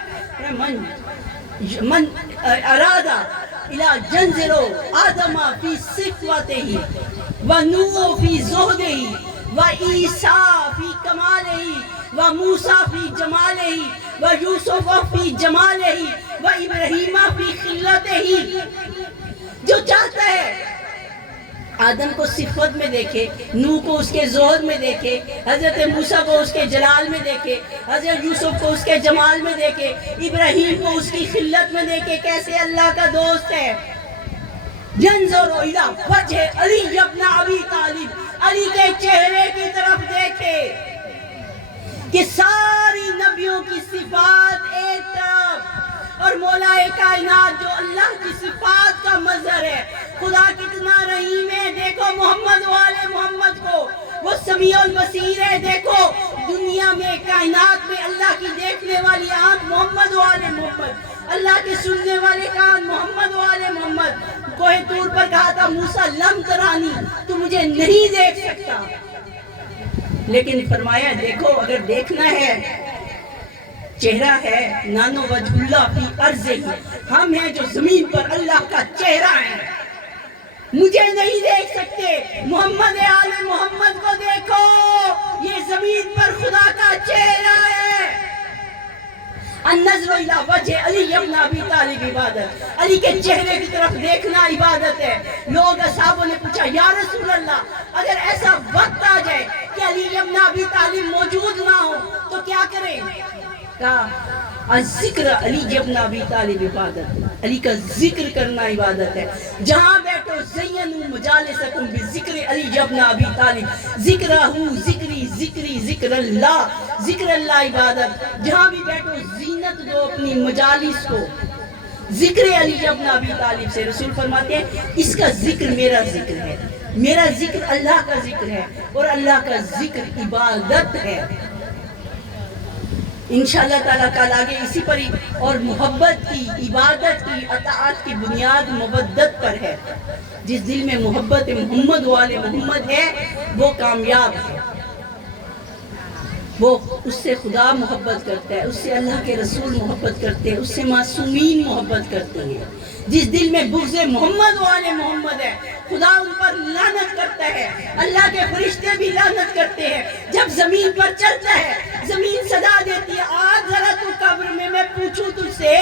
من ارادہ الى جنزلو آدم فی صفوته ونوح فی زہدہ وعیسیٰ فی کمالہ وموسیٰ فی جمالہ ویوسف فی جمالہ وابراہیم فی خلتہ۔ جو چاہتا ہے آدم کو صفت میں دیکھے، نوح کو اس کے زہد میں دیکھے، حضرت موسیٰ کو اس کے جلال میں دیکھے، حضرت یوسف کو اس کے جمال میں دیکھے، ابراہیم کو اس کی خلت میں دیکھے، کیسے اللہ کا دوست ہے۔ ینظر الی وجہ علی ابن ابی طالب، علی کے چہرے کی طرف دیکھے کہ ساری نبیوں کی صفات ایک طرف اور مولا کائنات جو اللہ کی صفات کا مظہر ہے۔ خدا کتنا رحیم ہے، دیکھو محمد والے محمد کو، وہ سمیع البصیر ہے۔ دیکھو دنیا میں کائنات میں اللہ کی دیکھنے والی آنکھ محمد والے محمد، اللہ کے سننے والے کان محمد والے محمد۔ کوہ طور پر کہا تھا موسیٰ لم ترانی، تو مجھے نہیں دیکھ سکتا، لیکن فرمایا دیکھو اگر دیکھنا ہے، چہرہ ہے نانو وجہ اللہ فی ارضہ، ہم ہیں جو زمین پر اللہ کا چہرہ ہے، مجھے نہیں دیکھ سکتے، محمد آل محمد کو دیکھو، یہ زمین پر خدا کا چہرہ ہے۔ النظر الی وجہ علی ابن ابی طالب عبادت، علی کے چہرے کی طرف دیکھنا عبادت ہے۔ لوگ اصحابوں نے پوچھا یا رسول اللہ اگر ایسا وقت آ جائے کہ علی ابن ابی طالب موجود نہ ہو تو کیا کریں؟ کہا ذکر علی ابن ابی طالب عبادت، علی کا ذکر کرنا عبادت ہے۔ جہاں بیٹھو زینوا مجالسکم بذکر علی ابن ابی طالب، ذکرہ ذکری ذکری ذکر اللہ عبادت۔ جہاں بھی بیٹھو زینت دو اپنی مجالس کو ذکر علی ابن ابی طالب سے۔ رسول فرماتے ہیں اس کا ذکر میرا ذکر ہے، میرا ذکر اللہ کا ذکر ہے، اور اللہ کا ذکر عبادت ہے۔ انشاءاللہ تعالیٰ کل آگے اسی پر ہی، اور محبت کی، عبادت کی، اطاعت کی بنیاد مودت پر ہے۔ جس دل میں محبت محمد والے محمد ہے وہ کامیاب ہے، وہ اس سے خدا محبت کرتا ہے، اس سے اللہ کے رسول محبت کرتے ہیں، اس سے معصومین محبت کرتے ہیں۔ جس دل میں بغض محمد والے محمد ہے خدا ان پر لعنت کرتا ہے، اللہ کے فرشتے بھی لعنت کرتے ہیں۔ جب زمین پر چلتا ہے زمین صدا دیتی ہے آج ذرا تو قبر میں پوچھوں تجھ سے،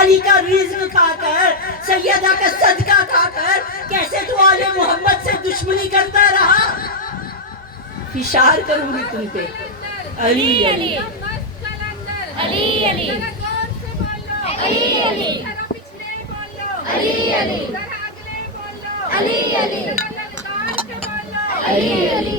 علی کا رزق کھا کر، سیدہ کا صدقہ کھا کر کیسے تو آل محمد سے دشمنی کرتا رہا؟ اشار کروں گی تم پہ، علی علی علی علی علی علی علی علی علی علی علی علی علی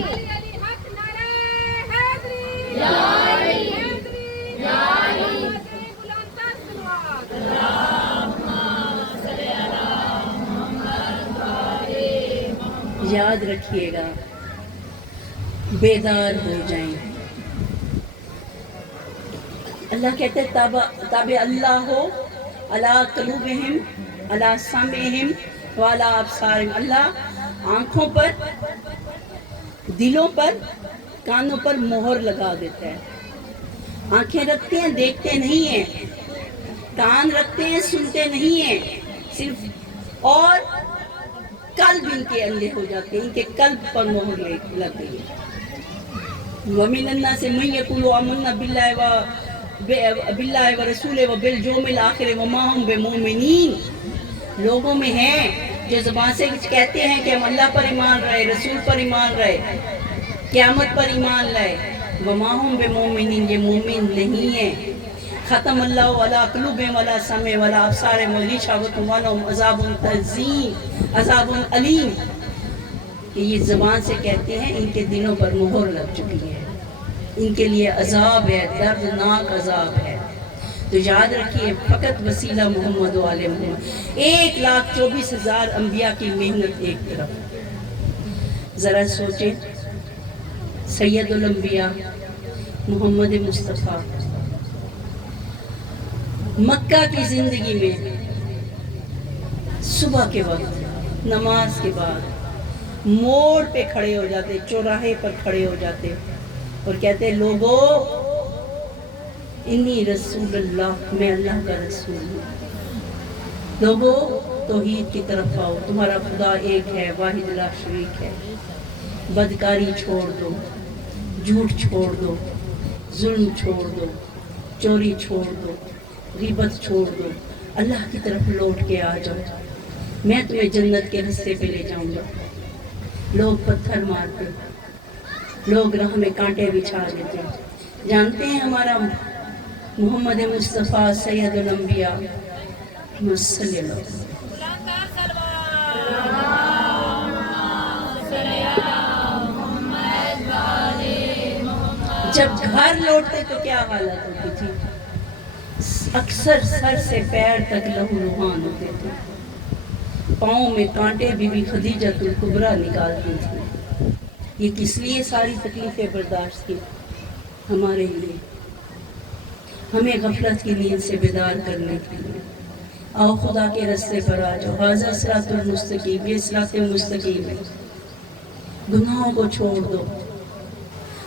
یاد رکھیے گا، بیدار ہو جائیں۔ اللہ کہتے ہیں تابع اللہ ہو علی قلوبہم علی سمعہم وعلی ابصارہم، اللہ آنکھوں پر، دلوں پر، کانوں پر مہر لگا دیتا ہے۔ آنکھیں رکھتے ہیں دیکھتے نہیں ہیں، کان رکھتے ہیں سنتے نہیں ہیں صرف، اور قلب ان کے اندھے ہو جاتے ہیں، ان کے قلب پر مہر لگ گئی ہے۔ وَمِنَ النَّاسِ مَن يَقُولُ آمَنَّا بِاللَّهِ وَرَسُولِهِ وَبِالْيَوْمِ الْآخِرِ وَمَا هُمْ بِمُؤْمِنِينَ، لوگوں میں ہیں جو زبان سے کہتے ہیں کہ ہم اللہ پر ایمان رہے، رسول پر ایمان رہے، قیامت پر ایمان لائے، وَمَا هُمْ بِمُؤْمِنِينَ، یہ مومن نہیں ہیں۔ ختم اللہ علی قلوبہم وعلی سمعہم وعلی ابصارہم غشاوۃ وَلَهُمْ عذاب عظیم، عذاب علیم، کہ یہ زبان سے کہتے ہیں ان کے دلوں پر مہر لگ چکی ہے، ان کے لیے عذاب ہے، دردناک عذاب ہے۔ تو یاد رکھیے فقط وسیلہ محمد و آل محمد، 1,24,000 انبیاء کی محنت ایک طرف۔ ذرا سوچیں، سید الانبیاء محمد مصطفیٰ مکہ کی زندگی میں صبح کے وقت نماز کے بعد موڑ پہ کھڑے ہو جاتے، چوراہے پر کھڑے ہو جاتے اور کہتے لوگو انی رسول اللہ، میں اللہ کا رسول ہوں، لوگو توحید کی طرف آؤ، تمہارا خدا ایک ہے، واحد لا شریک ہے، بدکاری چھوڑ دو، جھوٹ چھوڑ دو، ظلم چھوڑ دو، چوری چھوڑ دو، غیبت چھوڑ دو، اللہ کی طرف لوٹ کے آ جاؤ، میں تمہیں جنت کے رستے پہ لے جاؤں گا۔ لوگ پتھر مارتے، لوگ راہ میں کانٹے بچھا دیتے۔ جانتے ہیں ہمارا محمد مصطفیٰ سید الانبیاء صلی اللہ علیہ وسلم جب گھر لوٹتے تو کیا حالت ہوتی تھی؟ اکثر سر سے پیر تک لہو لہان ہوتے تھے، پاؤں میں کانٹے بی بی خدیجہ الکبریٰ نکالتی تھی۔ یہ کس لیے ساری تکلیفیں برداشت کی؟ ہمارے لیے، ہمیں غفلت کی نیند سے بیدار کرنے کے لیے۔ آؤ خدا کے رستے پر آ جاؤ، ھذا صراط المستقیم، یہ صراط مستقیم ہے۔ گناہوں کو چھوڑ دو،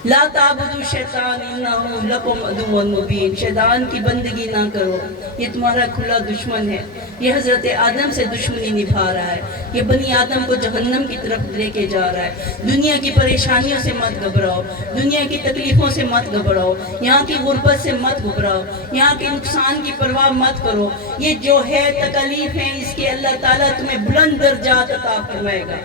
لا تعبدوا الشیطان انہ لکم عدو مبین، شیطان کی بندگی نہ کرو، یہ تمہارا کھلا دشمن ہے، یہ حضرت آدم سے دشمنی نبھا رہا ہے، یہ بنی آدم کو جہنم کی طرف لے کے جا رہا ہے۔ دنیا کی پریشانیوں سے مت گھبراؤ، دنیا کی تکلیفوں سے مت گھبراؤ، یہاں کی غربت سے مت گھبراؤ، یہاں کے نقصان کی پرواہ مت کرو، یہ جو ہے تکلیف ہیں اس کے اللہ تعالیٰ تمہیں بلند درجات عطا فرمائے گا۔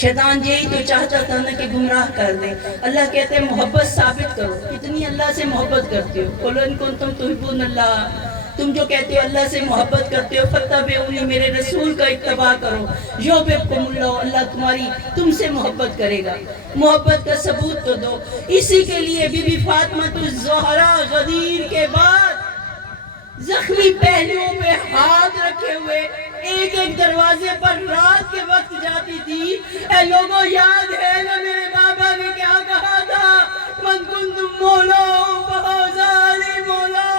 شیطان یہی تو چاہتا تھا نا کہ گمراہ کر دے۔ اللہ کہتے ہیں محبت ثابت کرو، کتنی اللہ سے محبت کرتے ہو، قُلْ إِن كُنتُمْ تُحِبُّونَ اللَّهَ، تم جو کہتے ہو اللہ سے محبت کرتے ہو، فَاتَّبِعُونِی، میرے رسول کا اتباع کرو، یُحْبِبْکُمُ اللَّهُ، اللہ تم سے محبت کرے گا۔ محبت کا ثبوت تو دو۔ اسی کے لیے بی بی فاطمہ الزہرا غدیر کے بعد زخمی پہلوؤں پہ ہاتھ رکھے ہوئے ایک ایک دروازے پر رات کے وقت جاتی تھی۔ اے لوگوں، یاد ہے نا میرے بابا نے کیا کہا تھا؟ من کنتم مولا فہذا علی مولا،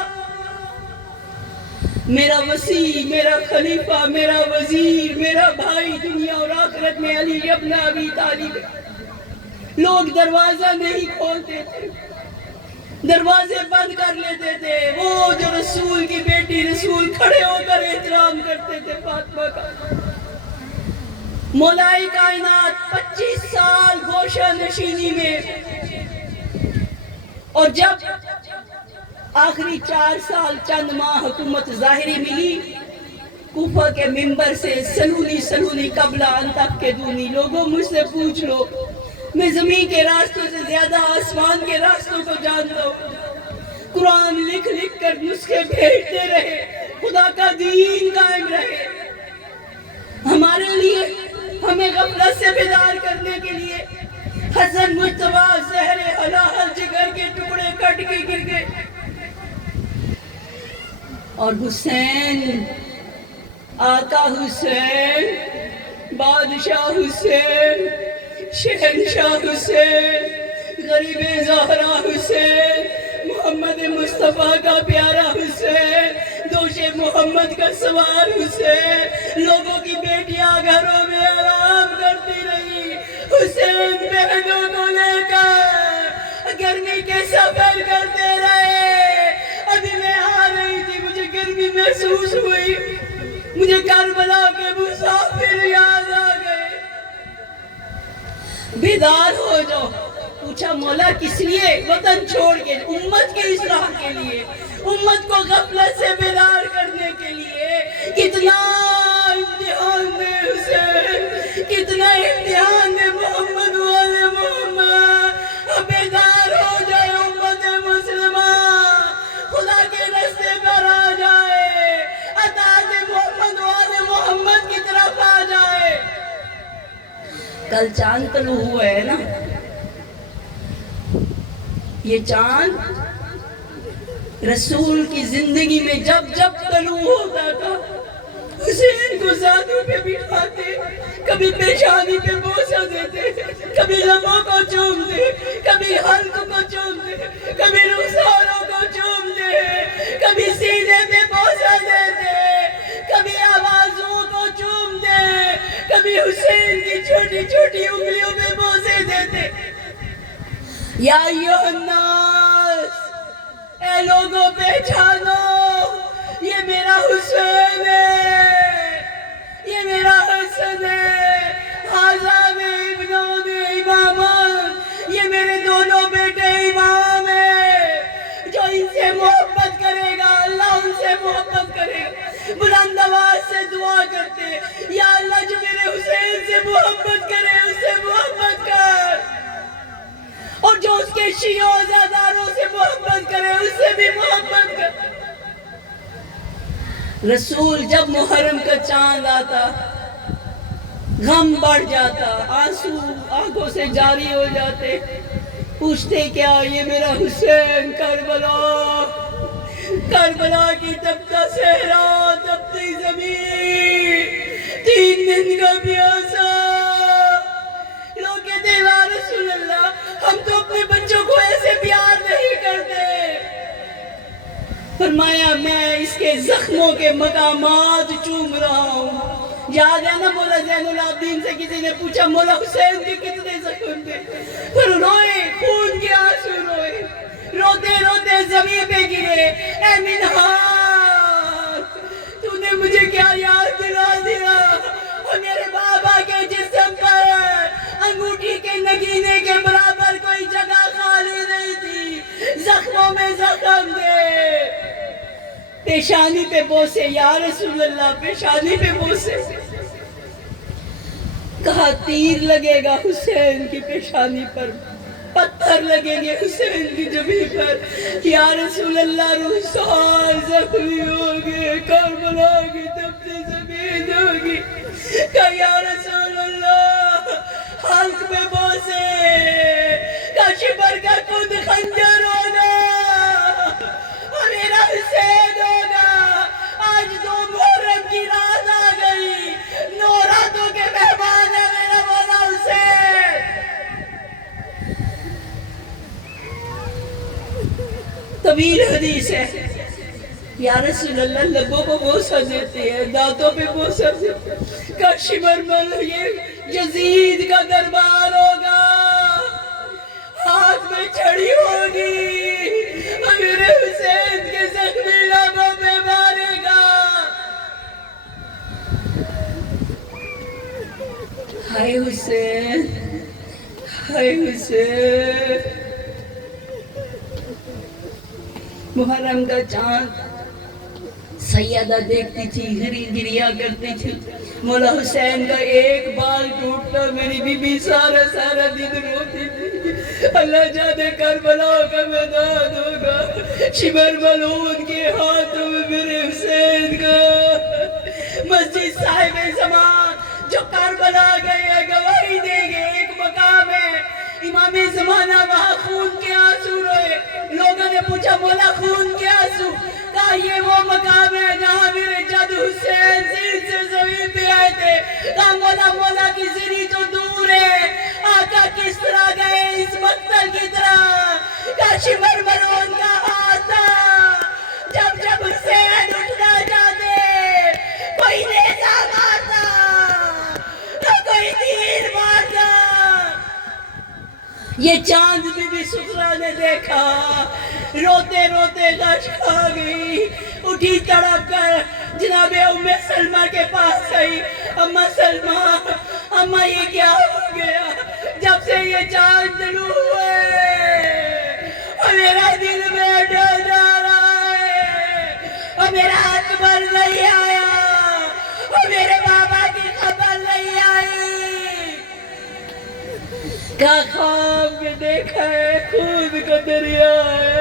میرا وسیع، میرا خلیفہ، میرا وزیر، میرا بھائی دنیا اور آخرت میں علی ابن ابی طالب۔ لوگ دروازہ نہیں کھولتے تھے، دروازے بند کر لیتے تھے۔ وہ جو رسول کی بیٹی، رسول کھڑے ہو کر احترام کرتے تھے فاطمہ کا۔ مولائے کائنات 25 سال گوشہ نشینی میں، اور جب آخری 4 سال چند ماہ حکومت ظاہری ملی، کوفہ کے منبر سے سلونی قبل ان تفقدونی، لوگوں مجھ سے پوچھ لو، میں زمین کے راستوں سے زیادہ آسمان کے راستوں کو جانتا ہوں۔ قرآن لکھ لکھ کر نسخے بھیجتے رہے، خدا کا دین قائم رہے۔ ہمارے لیے، ہمیں غفلت سے بیدار کرنے کے لیے حسن مجتبیٰ زہر ہلاہل جگر کے ٹکڑے کٹ کے گر گئے، اور حسین، آقا حسین، بادشاہ حسین، شہنشاہ حسین، غریب زہرا حسین، محمد مصطفیٰ کا پیارا حسین، دوش محمد کا سوار حسین، لوگوں کی بیٹیاں گھروں میں آرام کرتی رہی، حسین بہنوں کو لے کر گرمی کے سفر کرتے رہے۔ ابھی میں آ رہی تھی، مجھے گرمی محسوس ہوئی، مجھے کربلا کے مسافر یاد آ گئے۔ بیدار ہو جاؤ۔ پوچھا مولا کس لیے؟ وطن چھوڑ کے، امت کے اصلاح کے لیے، امت کو غفلت سے بیدار کرنے کے لیے۔ کتنا امتحان دے حسین، کتنا امتحان دے محمد والے محمد۔ بیدار ہو جائے امت مسلمہ، خدا کے رستے پر آ جائے، اطاعت محمد والے محمد کی طرف آ جائے۔ کل چاند طلوع ہوا ہے نا، یہ چاند رسول کی زندگی میں جب جب طلوع ہوتا تھا حسین کو زانوں پہ بٹھاتے، کبھی پیشانی پہ بوسہ دیتے، کبھی لبوں کو چومتے، کبھی حلق کو چومتے، کبھی رخساروں کو چومتے، کبھی سینے پہ بوسہ دیتے، کبھی آوازوں کو چومتے، کبھی حسین کی چھوٹی چھوٹی انگلیوں پہ بوسے دیتے۔ یا ایھا الناس، اے لوگوں پہچانو، یہ میرا حسین ہے، یہ میرا حسن ہے، ھذا من ابنان امامان، یہ میرے دونوں بیٹے امام ہیں۔ جو ان سے محبت کرے گا اللہ ان سے محبت کرے گا۔ بلند آواز سے دعا کرتے، یا اللہ جو میرے حسین سے محبت کرے اس سے محبت کر، اور جو اس کے شیعہ و عزاداروں سے محبت کرے اس سے بھی محبت کر۔ رسول جب محرم کا چاند آتا غم بڑھ جاتا، آنسو آنکھوں سے جاری ہو جاتے، پوچھتے کیا؟ یہ میرا حسین کربلا، کربلا کی تپتا صحرا، تپتی زمین، 3 دن کا پیاسا۔ لوگ کہتے ہیں یا رسول اللہ ہم تو اپنے بچوں کو ایسے پیار نہیں کرتے۔ فرمایا میں اس کے زخموں کے مقامات چوم رہا ہوں۔ یاد ہے نا مولا زین العابدین سے کسی نے پوچھا مولا حسین کے کتنے زخم تھے؟ پھر روئے، خون کے آنسو روئے، روتے روتے زمین پہ گرے، اے منہاج تو نے مجھے کیا یاد دلا دیا؟ اور میرے بابا کے جسم پر انگوٹھی کے نگینے کے برابر کوئی جگہ خالی نہیں تھی، زخموں میں زخم تھے۔ پیشانی پہ بوسے، یا رسول اللہ پیشانی پہ بوسے۔ کہا تیر لگے گا حسین کی پیشانی پر، پتھر لگیں گے حسین کی جبین پر، یا رسول اللہ رخسار زخمی ہوگے، کربلا کی تپتی زمین ہوگی۔ کہا یا رسول اللہ حلق پہ بوسے، کہا شبر کا خود خنجر ہوگا اور میرا حسین ہوگا۔ آج 2 محرم کی رات آ گئی، 9 راتوں کے مہمان ہے میرا مولا حسین۔ طویل حدیث ہے، یا رسول اللہ لبوں کو بوسہ دیتے ہیں، دانتوں پہ بوسہ دیتے ہیں۔ کہ شبرمل یہ یزید کا دربار ہوگا، ہاتھ میں چھڑی ہوگی، میرے حسین کے زخمی لبوں پہ مارے گا۔ ہائے حسین، ہائے حسین۔ محرم کا چاند سیدہ دیکھتی تھی، گریا کرتی تھی، مولا حسین کا ایک بال ٹوٹتا میری بی بی سارا دن روتی تھی۔ اللہ جانے کربلا کا میدان ہوگا، شبر ملعون کے ہاتھوں میں میرے حسین کا۔ مسجد صاحب زمان جو کربلا گئے گواہی دیں گے، ایک مقام ہے امام زمانہ وہاں خون کے آنسو روئے۔ لوگوں نے پوچھا مولا خون کے آنسو؟ کہا یہ وہ مقام ہے جہاں میرے جد حسین زیر سے زمین پہ آئے تھے۔ کہا مولا کی زری تو دور ہے، آقا کس طرح گئے اس مقتل کی طرح؟ کہا شمر مرون کا ہاتھ تھا، جب جب حسین اٹھنا چاہتے کوئی نیزہ مارتا، کوئی تیر مارتا۔ یہ چاند بی سغرا نے دیکھا، روتے روتے غش کھا گئی، اٹھی تڑپ کر جناب ام سلمہ کے پاس گئی۔ اماں سلمہ، اماں یہ کیا ہو گیا؟ جب سے یہ چاند طلوع ہوئے اور میرا دل میں ڈر جا رہا ہے، اور میرا اکبر نہیں آیا، اور میرے بابا کی خبر نہیں آئی۔ کہا خواب میں دیکھا ہے خون کا دریا ہے،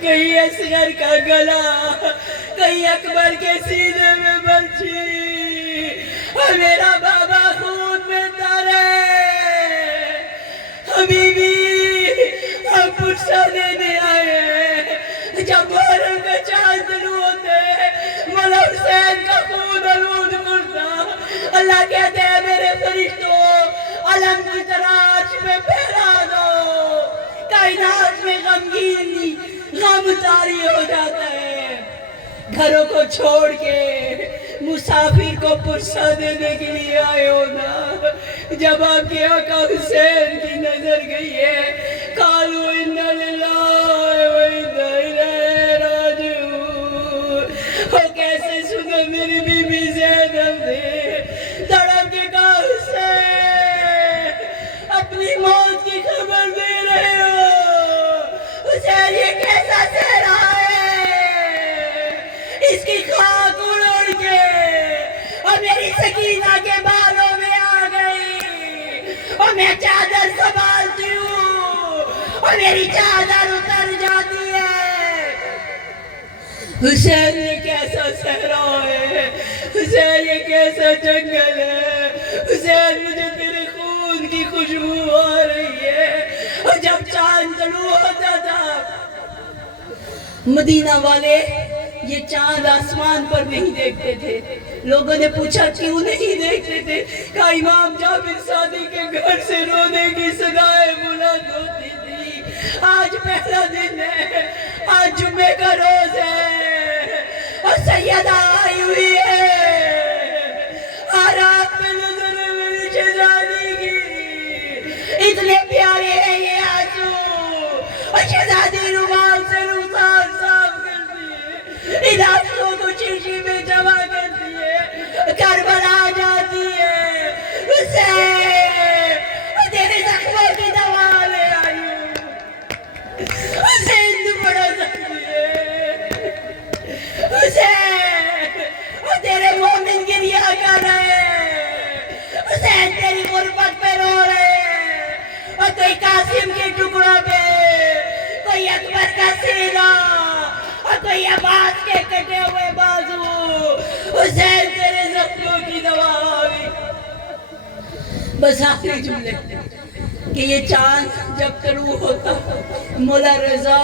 کہیں اصغر کا گلا، کہیں اکبر کے سینے میں برچھی، اور میرا بابا خون میں ترے۔ حبیبی ہم پرسہ دینے آئے ہیں، جب محرم کے چاند طلوع ہوتے مولا حسین کا خون آلود کرتا، اللہ کہتے ہیں میرے فرشتوں علم کی تراش میں پھیلا دو، کائنات میں غمگینی غم طاری ہو جاتا ہے۔ گھروں کو چھوڑ کے مسافر کو پرسہ دینے کے لیے آئے ہو نا، جب آپ کے آقا حسین کی نظر گئی ہے، قالوا انا للہ و انا الیہ راجعون، وہ کیسے سنا میری بی بی زینب نے تڑپ کے کہا حسین اپنی موت کی خبر دے رہے ہو، حسین یہ کیسا صحرا ہے، اس کی خاک اڑ کے اور میری سکینہ کے بالوں میں آ گئی، اور میں چادر سنبھالتی ہوں اور میری چادر اتر جاتی ہے۔ حسین یہ کیسا صحرا ہے، حسین یہ کیسا جنگل ہے، حسین مجھے تیرے خون کی خوشبو آ رہی ہے۔ اور جب چاند طلوع ہوتا تھا مدینہ والے یہ چاند آسمان پر نہیں دیکھتے تھے، لوگوں نے پوچھا کیوں نہیں دیکھتے تھے، کہا امام جابر صادق کے گھر سے رونے کی صدائیں بلند ہوتی تھی، آج پہلا دن ہے، آج جمعے کا روز ہے اور سیدہ آئی ہوئی ہے، رات میں نظر ہے میری شہزادی کی، اتنے پیارے ہیں یہ آنسو، اور شہزادی رومال سے رخسار صاف کرتی ہے، ان آنسوؤں کو شیشی میں جمع کرتی ہے، کربلا جاتی ہے، حسین تیرے زخموں کی دوا لے آئی ہوں، حسین تو بڑا زخمی ہے، حسین اور تیرے مومن گریہ کر رہے ہیں، حسین تیری غربت پہ رو رہے ہیں، اور کوئی قاسم کے ٹکڑوں پہ، کوئی اکبر کا سینہ اور کوئی عباس کے کٹے ہوئے بازو، حسین تیرے زخموں کی دوا ہوئی۔ بس آخری جملے کہ یہ چاند جب طلوع ہوتا مولا رضا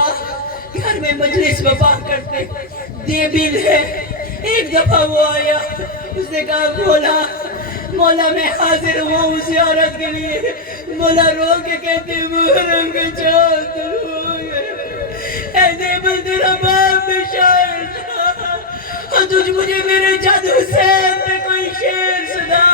گھر میں مجلس وفا کرتے، دے بل ہے، ایک دفعہ وہ آیا، اس نے کہا مولا میں حاضر ہوں زیارت کے لیے، مولا رو کے کہتے محرم کے چاند طلوع ہو گئے، اے دے بل تیرا باپ میں شاعر تھا، اور تجھ مجھے میرے جد حسین میں کوئی شعر سنا،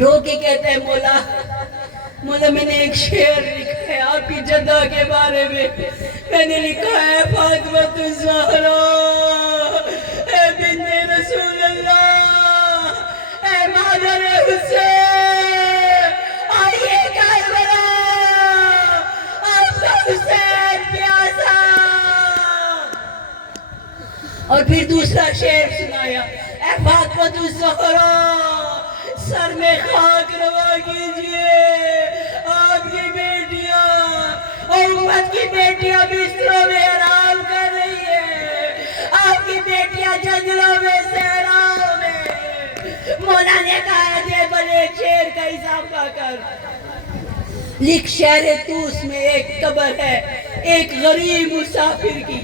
رو کے کہتے ہیں مولا میں نے ایک شعر لکھا ہے آپ کی جدہ کے بارے میں نے لکھا ہے فاطمہ الزہرا اے بنت رسول اللہ اے مادر حسین آئیے کربلا آپ کا حسین پیاسا، اور پھر دوسرا شعر سنایا اے فاطمہ الزہرا سر میں خاک روا کیجئے، آپ کی بیٹیاں اور امت کی بیٹیاں بستروں میں آرام کر رہی ہیں، آپ کی بیٹیاں جنگلوں میں صحراؤں میں، مولا نے کہا دے بلے شعر کا اضافہ کر، لکھ شہر توس میں ایک قبر ہے ایک غریب مسافر کی،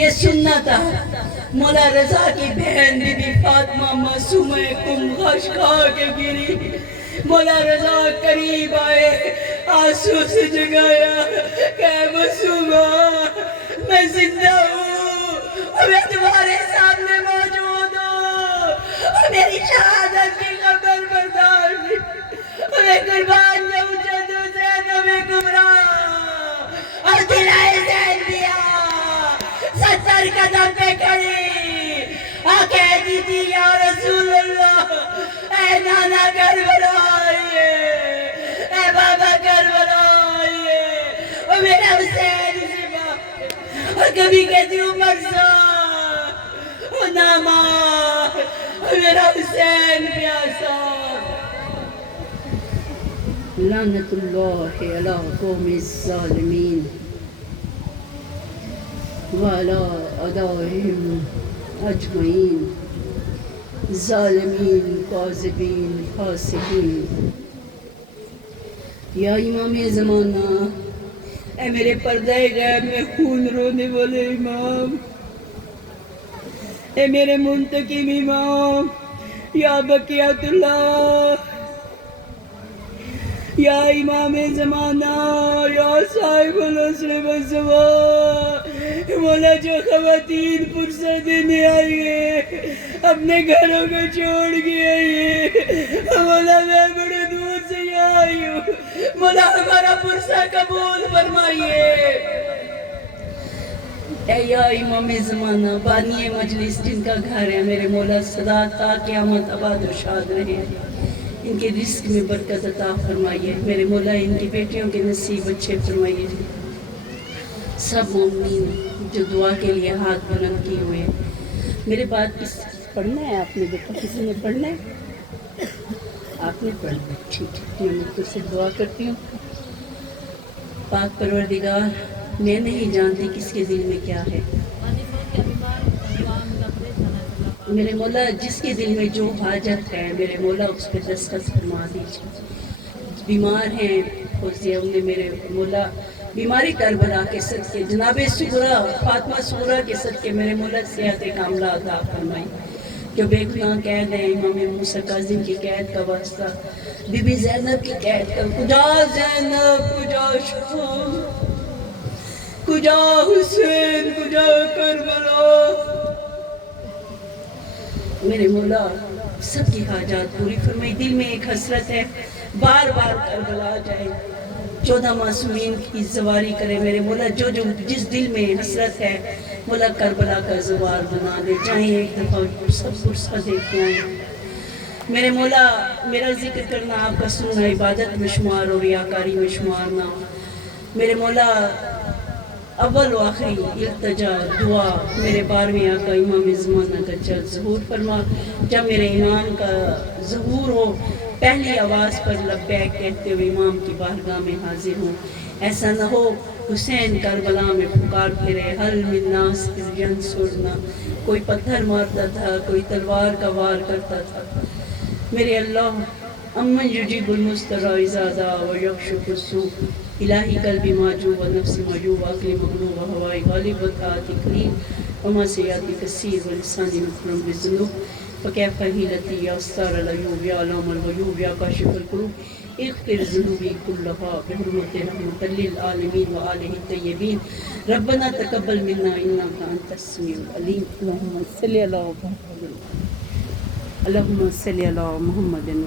یہ سننا تھا مولا رضا کی بہن بی بی فاطمہ معصومہ کم غش کھا کے گری، مولا رضا قریب آئے آنسو سے جگایا کہ معصومہ میں زندہ ہوں اور میں تمہارے سامنے موجود ہوں اور میری شہادت کی خبر برداشت اور میں قربان جاؤں جد حسین کبریٰ اور دلائے زین دیا 70 قدم پہ کھڑی کہہ دیتی یا رسول اللہ اے نانا کربلا آئیے اے بابا کربلا آئیے اور میرا حسین اسی بات اور کبھی کہتی ہوں مرزا اور ناما اور میرا حسین پیاسا۔ لعنت اللہ علی قوم الظالمین وعلى أعدائهم أجمعين ظالمین کاذبین فاسقین۔ یا امام زمانہ اے میرے پردہ غیب میں خون رونے والے امام، اے میرے منتقم امام، یا بقیت اللہ، یا امام زمانہ، یا صاحب العصر والزمان، مولا جو خواتین فرصت دینے آئی ہے اپنے گھروں کو چھوڑ کے آئی ہے، مولا میں بڑے دور سے یہاں آئی ہوں، مولا ہمارا فرصہ قبول فرمائیے۔ اے یا امام زمانہ، بانی مجلس جن کا گھر ہے، میرے مولا صدا تا قیامت آباد و شاد رہے، ان کے رزق میں برکت عطا فرمائیے، میرے مولا ان کی بیٹیوں کے نصیب اچھے فرمائیے۔ سب مومنین جو دعا کے لیے ہاتھ بلند کیے ہوئے ہیں، میرے بات پڑھنا ہے آپ نے بیٹا، کسی نے پڑھنا ہے؟ آپ نے پڑھنا ہے، ٹھیک ہے، میں مجھ سے دعا کرتی ہوں۔ پاک پروردگار، میں نہیں جانتی کس کے دل میں کیا ہے، میرے مولا جس کے دل میں جو حاجت ہے میرے مولا اس پہ دستخط فرما دیجیے۔ بیمار ہیں فوزیہ، انہیں میرے مولا بیماری کربلا کے صدقے، جناب سغرا فاطمہ سغرا کے صدقے میرے مولا صحت کاملہ عطا فرمائی۔ جو بے گناہ قید ہیں، امام موسیٰ کاظم کی قید کا واسطہ، بی بی زینب کی قید کا، کجا زینب کجا شفا، کجا حسین کجا کربلا، میرے مولا سب کی حاجات پوری فرمائی۔ دل میں ایک حسرت ہے، بار بار کربلا جائے، 14 معصومین کی زواری کرے میرے مولا، جس دل میں حسرت ہے مولا کربلا کا زوار بنا دے، چاہیں ایک دفعہ سب فرصہ دیکھتے آئیں۔ میرے مولا میرا ذکر کرنا آپ کا سننا عبادت میں شمار ہو، ریاکاری میں شمار نہ ہو، میرے مولا اول و آخری التجا دعا میرے 12ویں آقا امام زمانہ کا جلد ظہور فرما۔ جب میرے امام کا ظہور ہو، پہلی آواز پر لبیک کہتے ہوئے امام کی بارگاہ میں حاضر ہوں، ایسا نہ ہو حسین کربلا میں پکار پھرے، حل من ناس اذ ینصرنا، کوئی پتھر مارتا تھا، کوئی تلوار کا وار کرتا تھا۔ میرے اللہ، امن یجیب المضطر اذا دعا ویکشف السوء، الہی قلبی معجوب و نفس معجوب، عقلی مغلوب و ہوائی غالب و طاعت قریب، وما سیاتی کثیر و لسانی مکرم بالذنوب، فکیف حیلتی یا استار العیوب یا علام الغیوب یا کاشف الکروب، اغفر ذنوبی کلہا بحرمت رحمت للعالمین و آلہ الطیبین، ربنا تقبل منا انکا انت السمیع العلیم، اللہم صلی علی محمد